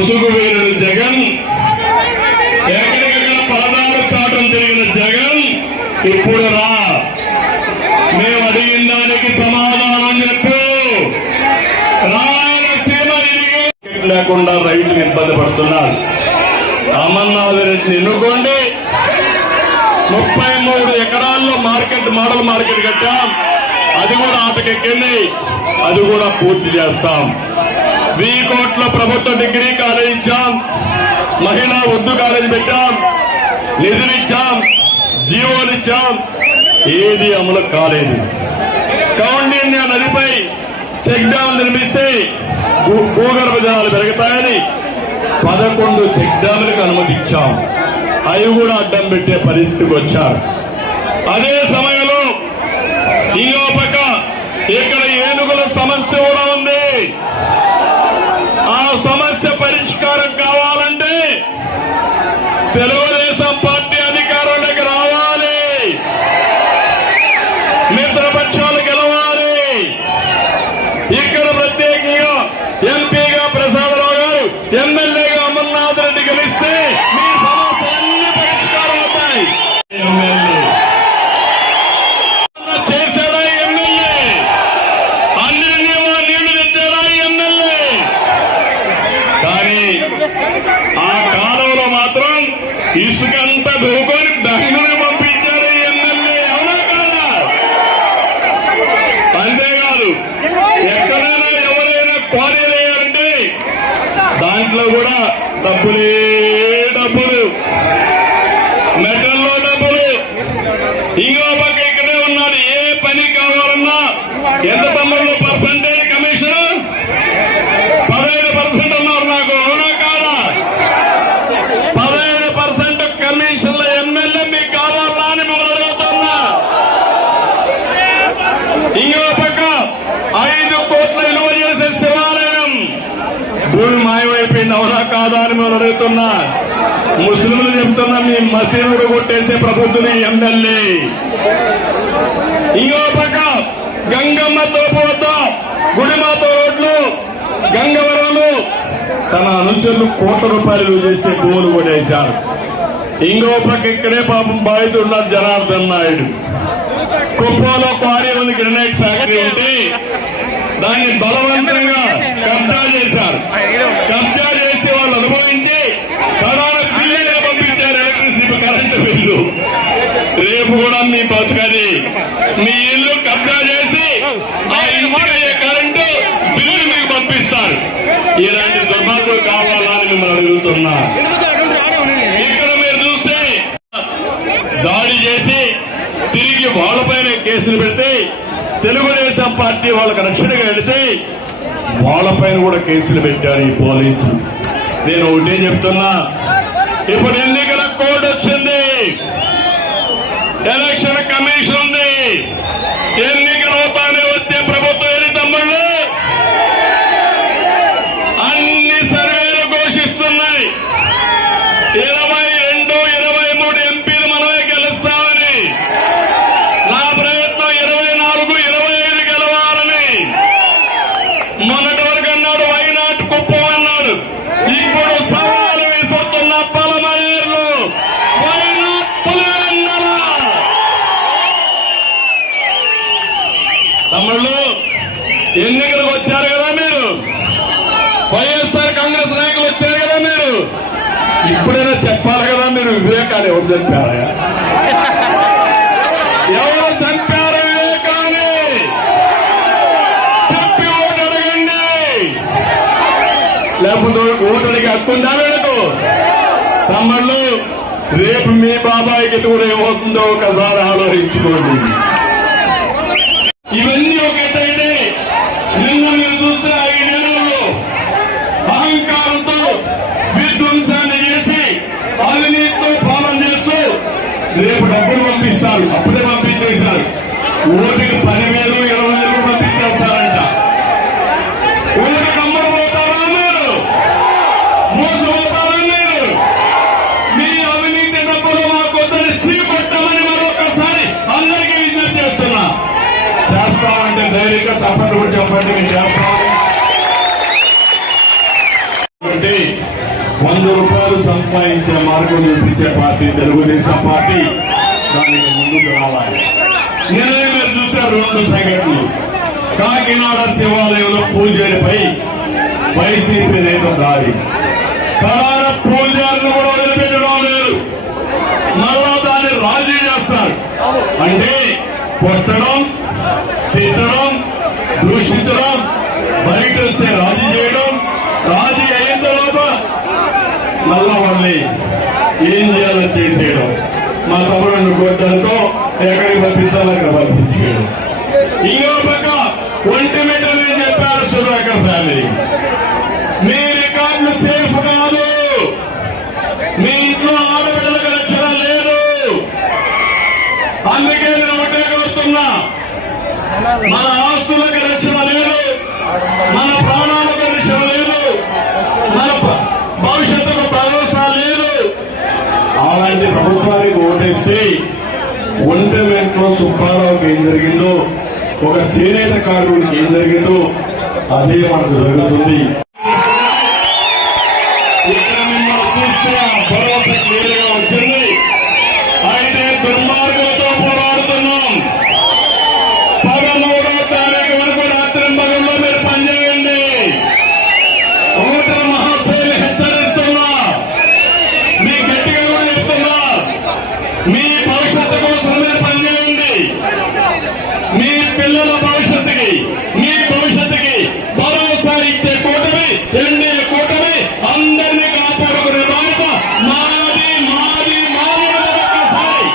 ముసుగు వేసిన జగన్, ఎక్కడికక్కడ పరదాలు చాటం తిరిగిన జగన్ ఇప్పుడు రా, మేము అడిగిన దానికి సమాధానం చెప్పు. రాయలసీమ ఇరిగేషన్ లేకుండా రైతులు ఇబ్బంది పడుతున్నారు. అమర్నాథ్ రెడ్డిని ఎన్నుకోండి. 33 ఎకరాల్లో మోడల్ మార్కెట్ కట్టాం. అది కూడా ఆటకెక్కింది. అది కూడా పూర్తి చేస్తాం. 1000 కోట్ల ప్రభుత్వ డిగ్రీ కాలేజ్ ఇచ్చాం. మహిళా ఉర్దూ కాలేజ్ పెట్టాం. నిధులిచ్చాం, జీవోలు ఇచ్చాం. ఏది అమలు కాలేదు. కౌండిన్య నదిపై చెక్ డ్యాం నిర్మిస్తే భూగర్భ జలాలు పెరుగుతాయని 11 చెక్ డ్యాములకు అనుమతి ఇచ్చాం. అవి కూడా అడ్డం పెట్టే పరిస్థితికి వచ్చారు. అదే సమయంలో ఇంకో పక్క ఇక్కడ ఏనుగుల సమస్య కూడా ఉంది. ఆ సమస్య పరిష్కారం కావాలంటే తెలుగుదేశం పార్టీ అధికారంలోకి రావాలి. మిత్రపక్షాలు గెలవాలి. ఇక్కడ ప్రత్యేకంగా ఎంపీగా ప్రసాదరావు గారు, ఎమ్మెల్యేగా అమర్నాథ్ రెడ్డి గెలిస్తే మీ సమస్యలన్నీ పరిష్కారం అవుతాయి. చేశాడా ఎమ్మెల్యే? అన్ని నీళ్లు తెచ్చాడా ఎమ్మెల్యే? కానీ ఆ కాలంలో మాత్రం ఇసుకంతా దొరుకుని బెంగళూరు పంపించారు ఎమ్మెల్యే. అవునా కాదా? అంతేకాదు, ఎక్కడైనా ఎవరైనా క్వారీలు వేయాలంటే దాంట్లో కూడా డబ్బులు, మెటల్లో డబ్బులు. ఇంకో పక్క ఇక్కడే ఉన్నారు. ఏ పని కావాలన్నా ఎంత తమ్ముళ్ళు పర్సంటేజ్ కమిషన్ 15% అన్నారు నాకు. అవునా కాదా? 15% కమిషన్ల ఎమ్మెల్యే మీకు కావాలా అని మిమ్మల్ని అడుగుతున్నా. ఇంకో పక్క 5 కోట్ల విలువ చేసే శివాలయం భూమి మాయమైపోయింది. అవునా కాదా అని మిమ్మల్ని అడుగుతున్నా. ముస్లింలు చెప్తున్నా, మీ మసీదుడు కొట్టేసే ప్రభుత్వం ఎమ్మెల్యే. ఇంకో పక్క గంగమ్మ తోపు వద్ద గుడిమాత రోడ్లు, గంగవరంలో తన అనుచరులు కోట్ల రూపాయలు చేసే భూములు కూడా వేశారు. ఇంకో పక్క ఇక్కడే పాపం బాధితున్నారు జనార్దన్ నాయుడు. కుప్పంలో క్వారీ ఉంది, గ్రెనైట్ ఫ్యాక్టరీ ఉంటే దాన్ని బలవంతంగా కబ్జా చేశారు. కబ్జా చేసి వాళ్ళు అనుభవించి ప్రధాన బిల్లుగా పంపించారు. Electricity current bill. రేపు కూడా మీ బతుకది. మీ ఇల్లు కబ్జా చేసి ఆ ఇంటికి అయ్యే కరెంటు బిల్లు మీకు పంపిస్తారు. ఇలాంటి దుర్మార్గులు కావాలా అని మిమ్మల్ని అడుగుతున్నా. ఇక్కడ మీరు చూస్తే దాడి చేసి తిరిగి వాళ్ళపైన కేసులు పెడితే తెలుగుదేశం పార్టీ వాళ్ళకి రక్షణగా వెళితే వాళ్ళపైన కూడా కేసులు పెట్టారు ఈ పోలీసులు. నేను ఒకటే చెప్తున్నా, ఇప్పుడు ఎన్నికల కోడ్ వచ్చింది, ఎలక్షన్ కమిషన్ ఉంది. ఎన్నికలు అవుతానే వచ్చే ప్రభుత్వం ఏది తమ్ముళ్ళు? అన్ని సర్వేలు ఘోషిస్తున్నాయి 22, 23 ఎంపీలు మనమే గెలుస్తామని. నా ప్రయత్నం 24, 25 గెలవాలని. మొన్నటి వరకు అన్నాడు వైనాట్ కుప్పం అన్నాడు. ఇప్పుడు సవాలు విసురుతున్న పలమనేర్లు వైనాట్ పులివెందుల. తమ్ముళ్ళు, ఎన్నికలకు వచ్చారు కదా మీరు, వైఎస్ఆర్ కాంగ్రెస్ నాయకులు వచ్చారు కదా మీరు. ఇప్పుడైనా చెప్పాలి కదా మీరు వివేకాన్ని ఎవరు చంపారా? ఎవరు చంపారు వివేకాన్ని? చెప్పి ఓటు అడగండి. లేకపోతే ఓటు అడిగి హక్కుందా వీళ్ళకు? తమ్ముళ్ళు, రేపు మీ బాబాయికి కూడా ఏమవుతుందో ఒకసారి ఆలోచించుకోండి. ఇవన్నీ ఒకటైతే నిన్న మీరు చూస్తే 5 ఏళ్లలో అహంకారంతో విధ్వంసాన్ని చేసి అవినీతితో పాలన చేస్తూ రేపు డబ్బులు పంపిస్తారు. అప్పుడే పంపించేశారు. ఓటుకి 10,000, 20,000 పంపించేస్తారంట. ఓటుకి అమ్మడు పోతారా మీరు? మోసపోతారా మీరు? మీ అవినీతి డబ్బులు మాకు వద్దని చీకొట్టమని మరొకసారి అందరికీ విజ్ఞప్తి చేస్తున్నా. చేస్తామంటే ధైర్యంగా చెప్పండి కూడా చెప్పండి, మేము చేస్తామని. 100 రూపాయలు సంపాదించే మార్గం చూపించే పార్టీ తెలుగుదేశం పార్టీ. దానికి ముందుకు రావాలి. నిన్నే మీరు చూశారు 2 సంఘటనలు. కాకినాడ శివాలయంలో పూజారిపై వైసీపీ నేత దాడి. ప్రధాన పూజారిని కూడా వదిలిపెట్టడం లేదు. మళ్ళా దాన్ని రాజీ చేస్తారు. అంటే కొట్టడం, తిట్టడం, దూషించడం, బయట వస్తే రాజీ చేయడం, రాజీ అయిన తర్వాత మళ్ళా వాళ్ళని ఏం చేయాలో చేసేయడం. మా తమ్ముడు కొట్టడంతో ఎక్కడికి పంపించాలో అక్కడ పంపించేయడం. ఇంకో పక్క ఒంటి మీద నేను చెప్పారు సుధాకర్ ఫ్యామిలీ, మీ రికార్డులు సేఫ్ కాదు. మీ ఇంట్లో ఆడబిడ్డలకు రక్షణ లేదు. అందుకే నేను ఒకటే కోరుతున్నా, మన ఆస్తులకు రక్షణ లేదు, మన ప్రాణాలకు రక్షణ లేదు, మన భవిష్యత్తుకు భరోసా లేదు. అలాంటి ప్రభుత్వానికి ఓటేస్తే ఒంటెమెంట్లో సుబ్బారావుకి ఏం జరిగిందో, ఒక చేనేత కార్మికుడికి ఏం జరిగిందో అదే మనకు జరుగుతుంది. ఇక్కడ మిమ్మల్ని చూస్తే ఆ భరోసా క్లియర్ గా వచ్చింది. అయితే దుర్మార్గులతో పోరాడుతున్నాం. 13వ తారీఖు వరకు రాత్రి పగల్లో మీరు పనిచేయండి. ఓటర్ మహాశైలి హెచ్చరిస్తున్నా, మీ గట్టిగా కూడా చెప్తున్నా, మీ భవిష్యత్తు కోసం మీరు పనిచేయండి. మీ పిల్లల భవిష్యత్తుకి, మీ భవిష్యత్తుకి భరోసా ఇచ్చే కూటమి ఎన్డీఏ కూటమి. అందరినీ కాపాడుకునే బాధ్యత మాది మాది మాది. ఒక్కసారి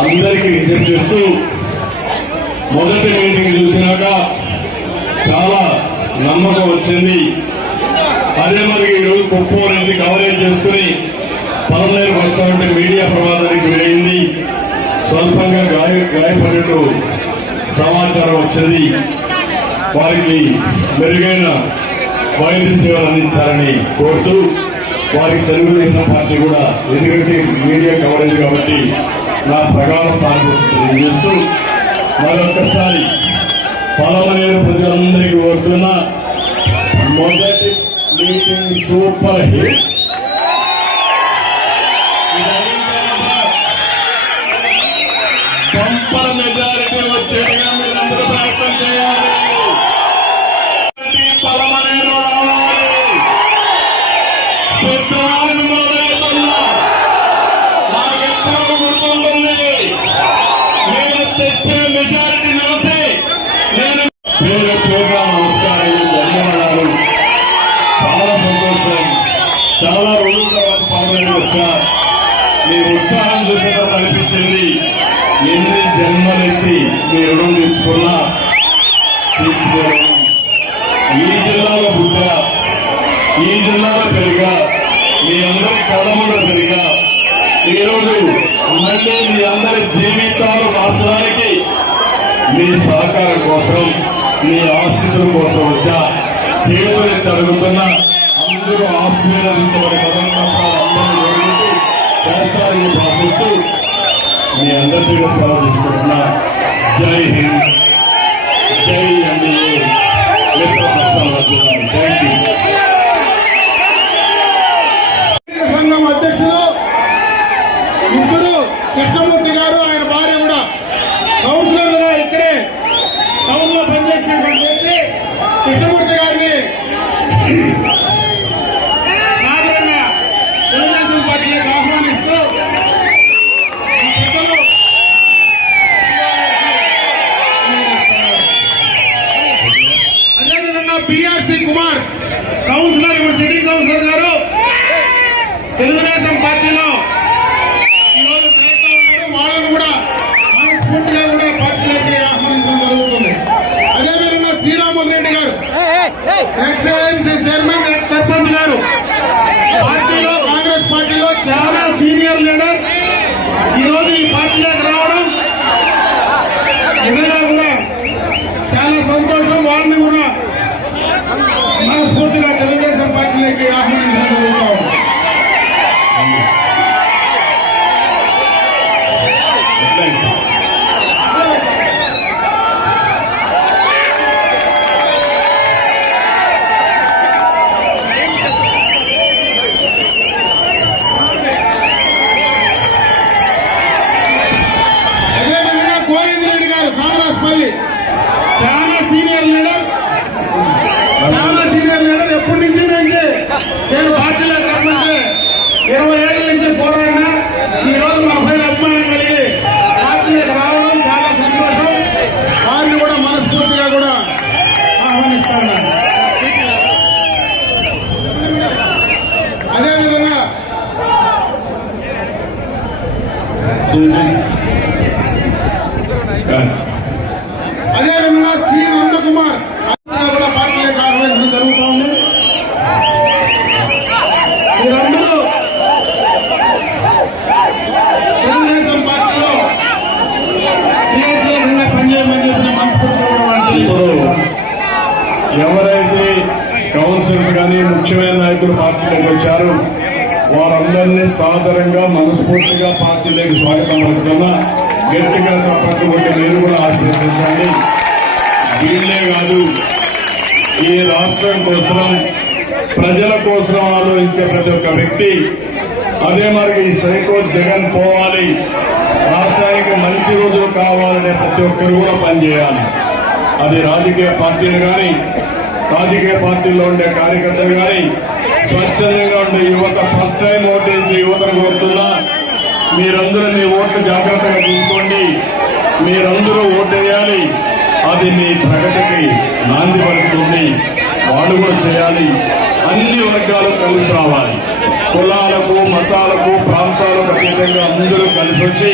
అందరికీ విజ్ఞప్తి చేస్తూ, మొదటి మీటింగ్ చూసినాక చాలా నమ్మకం వచ్చింది. అదే మరి ఈరోజు కుప్పం నుంచి కవరేజ్ చేసుకుని పలమనేరుకు వస్తా ఉంటే మీడియా ప్రమాదానికి గురైంది. స్వల్పంగా గాయపడినట్టు సమాచారం వచ్చింది. వారికి మెరుగైన వైద్య సేవలు అందించాలని కోరుతూ, వారికి తెలుగుదేశం పార్టీ కూడా, ఎందుకంటే మీడియా కవరేజ్ కాబట్టి నా ప్రగాఢ సానుభూతి తెలియజేస్తూ, మరొక్కసారి పలమనేరు ప్రజలందరికీ కోరుతున్నా, మొదటి meeting super hit. Bumper majority వచ్చేట్టుగా మీరందరూ ప్రయత్నం చేయాలి. పలమనేరు రావాలి. సిద్ధవారిని మొదలవుతున్నా. నాకెప్పుడో గుర్తుంటుంది, నేను తెచ్చే మెజారిటీ చూసి నేను పేరుగా నమస్కారం, ధన్యవాదాలు. చాలా సంతోషం. చాలా రోజుల తర్వాత పలమనేరు వచ్చా. మీ ఉత్సాహం చూసినట్టు అనిపించింది. ఎన్ని జన్మలెత్తి మీ రుణం తీర్చుకున్నా తీర్చుకోవడం. ఈ జిల్లాలో పుట్టా, ఈ జిల్లాలో పెరిగా, మీ అందరి కళ్ళములో పెరిగా, ఈరోజు మళ్ళీ మీ అందరి జీవితాలు మార్చడానికి మీ సహకారం కోసం, మీ ఆశీస్సుల కోసం వచ్చా. చేతులెత్తి అడుగుతున్నా. అందరూ ఆశీర్వదించబడి అందరూ చేస్తారని భావిస్తూ మీ అందరి దగ్గర సెలవు తీసుకుంటున్నా. జై హింద్, జై ఎన్డీఏ, థ్యాంక్ యూ. సంఘం అధ్యక్షులు ముగ్గురు కృష్ణమూర్తి గారు, ఆయన భార్య కూడా కౌన్సిలర్లుగా ఇక్కడే టౌన్ లో పనిచేసినటువంటి వ్యక్తి కృష్ణమూర్తి గారిని సాధారణంగా తెలుగుదేశం పార్టీలోకి ఆహ్వానిస్తూ పెద్దలు అదేవిధంగా పిఆర్సి కుమార్ కౌన్సిలర్, ఇప్పుడు సిట్టింగ్ కౌన్సిలర్ గారు తెలుగుదేశం పార్టీలో ఈరోజు చేస్తా ఉన్నారు. వాళ్ళను కూడా మనస్ఫూర్తిగా కూడా పార్టీలోకి ఆహ్వానించడం జరుగుతుంది. అదేవిధంగా శ్రీరాములు రెడ్డి గారు, ఎక్స్ఎంసీ చైర్మన్, ఎక్స్ సర్పంచ్ గారు, పార్టీలో కాంగ్రెస్ పార్టీలో చాలా సీనియర్ లీడర్, ఈరోజు ఈ పార్టీలోకి రావడం నిజంగా కూడా చాలా సంతోషం. వాళ్ళని కూడా మనస్ఫూర్తిగా తెలుగుదేశం పార్టీలోకి ఆహ్వానించడం జరుగుతూ ఉంది. అదేవిధంగా సి నందకుమార్ కూడా పార్టీలకు ఆహ్వానించడం జరుగుతూ ఉంది. మీరందరూ తెలుగుదేశం పార్టీలో క్రియాశీలకంగా పనిచేయమని చెప్పిన మనస్ఫూర్తిగా ఎవరైతే కౌన్సిలర్స్ కానీ ముఖ్యమైన నాయకులు పార్టీలోకి వచ్చారు వారందరినీ సాదరంగా మనస్ఫూర్తిగా పార్టీలోకి స్వాగతం పలుకుతున్నా. గట్టిగా చప్పట్లు కొట్టి మీరు కూడా ఆశీర్వదించండి. వీళ్ళే కాదు, ఈ రాష్ట్రం కోసం ప్రజల కోసం ఆలోచించే ప్రతి ఒక్క వ్యక్తి, అదే మరి ఈ సైకో జగన్ పోవాలి, రాష్ట్రానికి మంచి రోజులు కావాలనే ప్రతి ఒక్కరు కూడా పనిచేయాలి. అది రాజకీయ పార్టీలు కానీ, రాజకీయ పార్టీల్లో ఉండే కార్యకర్తలు కానీ, స్వచ్ఛందంగా ఉండే యువత, ఫస్ట్ టైం ఓటేసి యువతను కోరుతున్నా, మీరందరూ మీ ఓట్లు జాగ్రత్తగా తీసుకోండి. మీరందరూ ఓటేయాలి. అది మీ ప్రగతికి నాంది పలుకుతుంది. వాళ్ళు కూడా చేయాలి. అన్ని వర్గాలు కలిసి రావాలి. కులాలకు, మతాలకు, ప్రాంతాలకు అతీతంగా అందరూ కలిసి వచ్చి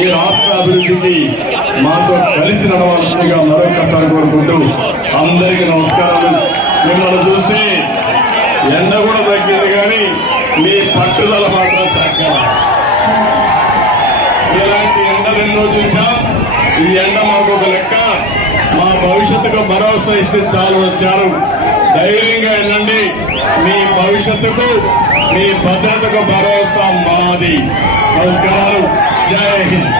ఈ రాష్ట్ర అభివృద్ధికి మాతో కలిసి నడవాల్సిందిగా మరొకసారి కోరుకుంటూ అందరికీ నమస్కారాలు. మిమ్మల్ని చూస్తే ఎండ కూడా తగ్గింది కానీ మీ పట్టుదల మాత్రం తగ్గదు. ఇలాంటి ఎండలెన్నో చూసాం. ఈ ఎండ మాకు ఒక లెక్క. మా భవిష్యత్తుకు భరోసా ఇస్తే చాలు వచ్చారు. ధైర్యంగా వెళ్ళండి. మీ భవిష్యత్తుకు, మీ భద్రతకు భరోసా మాది. నమస్కారాలు. జై హింద్.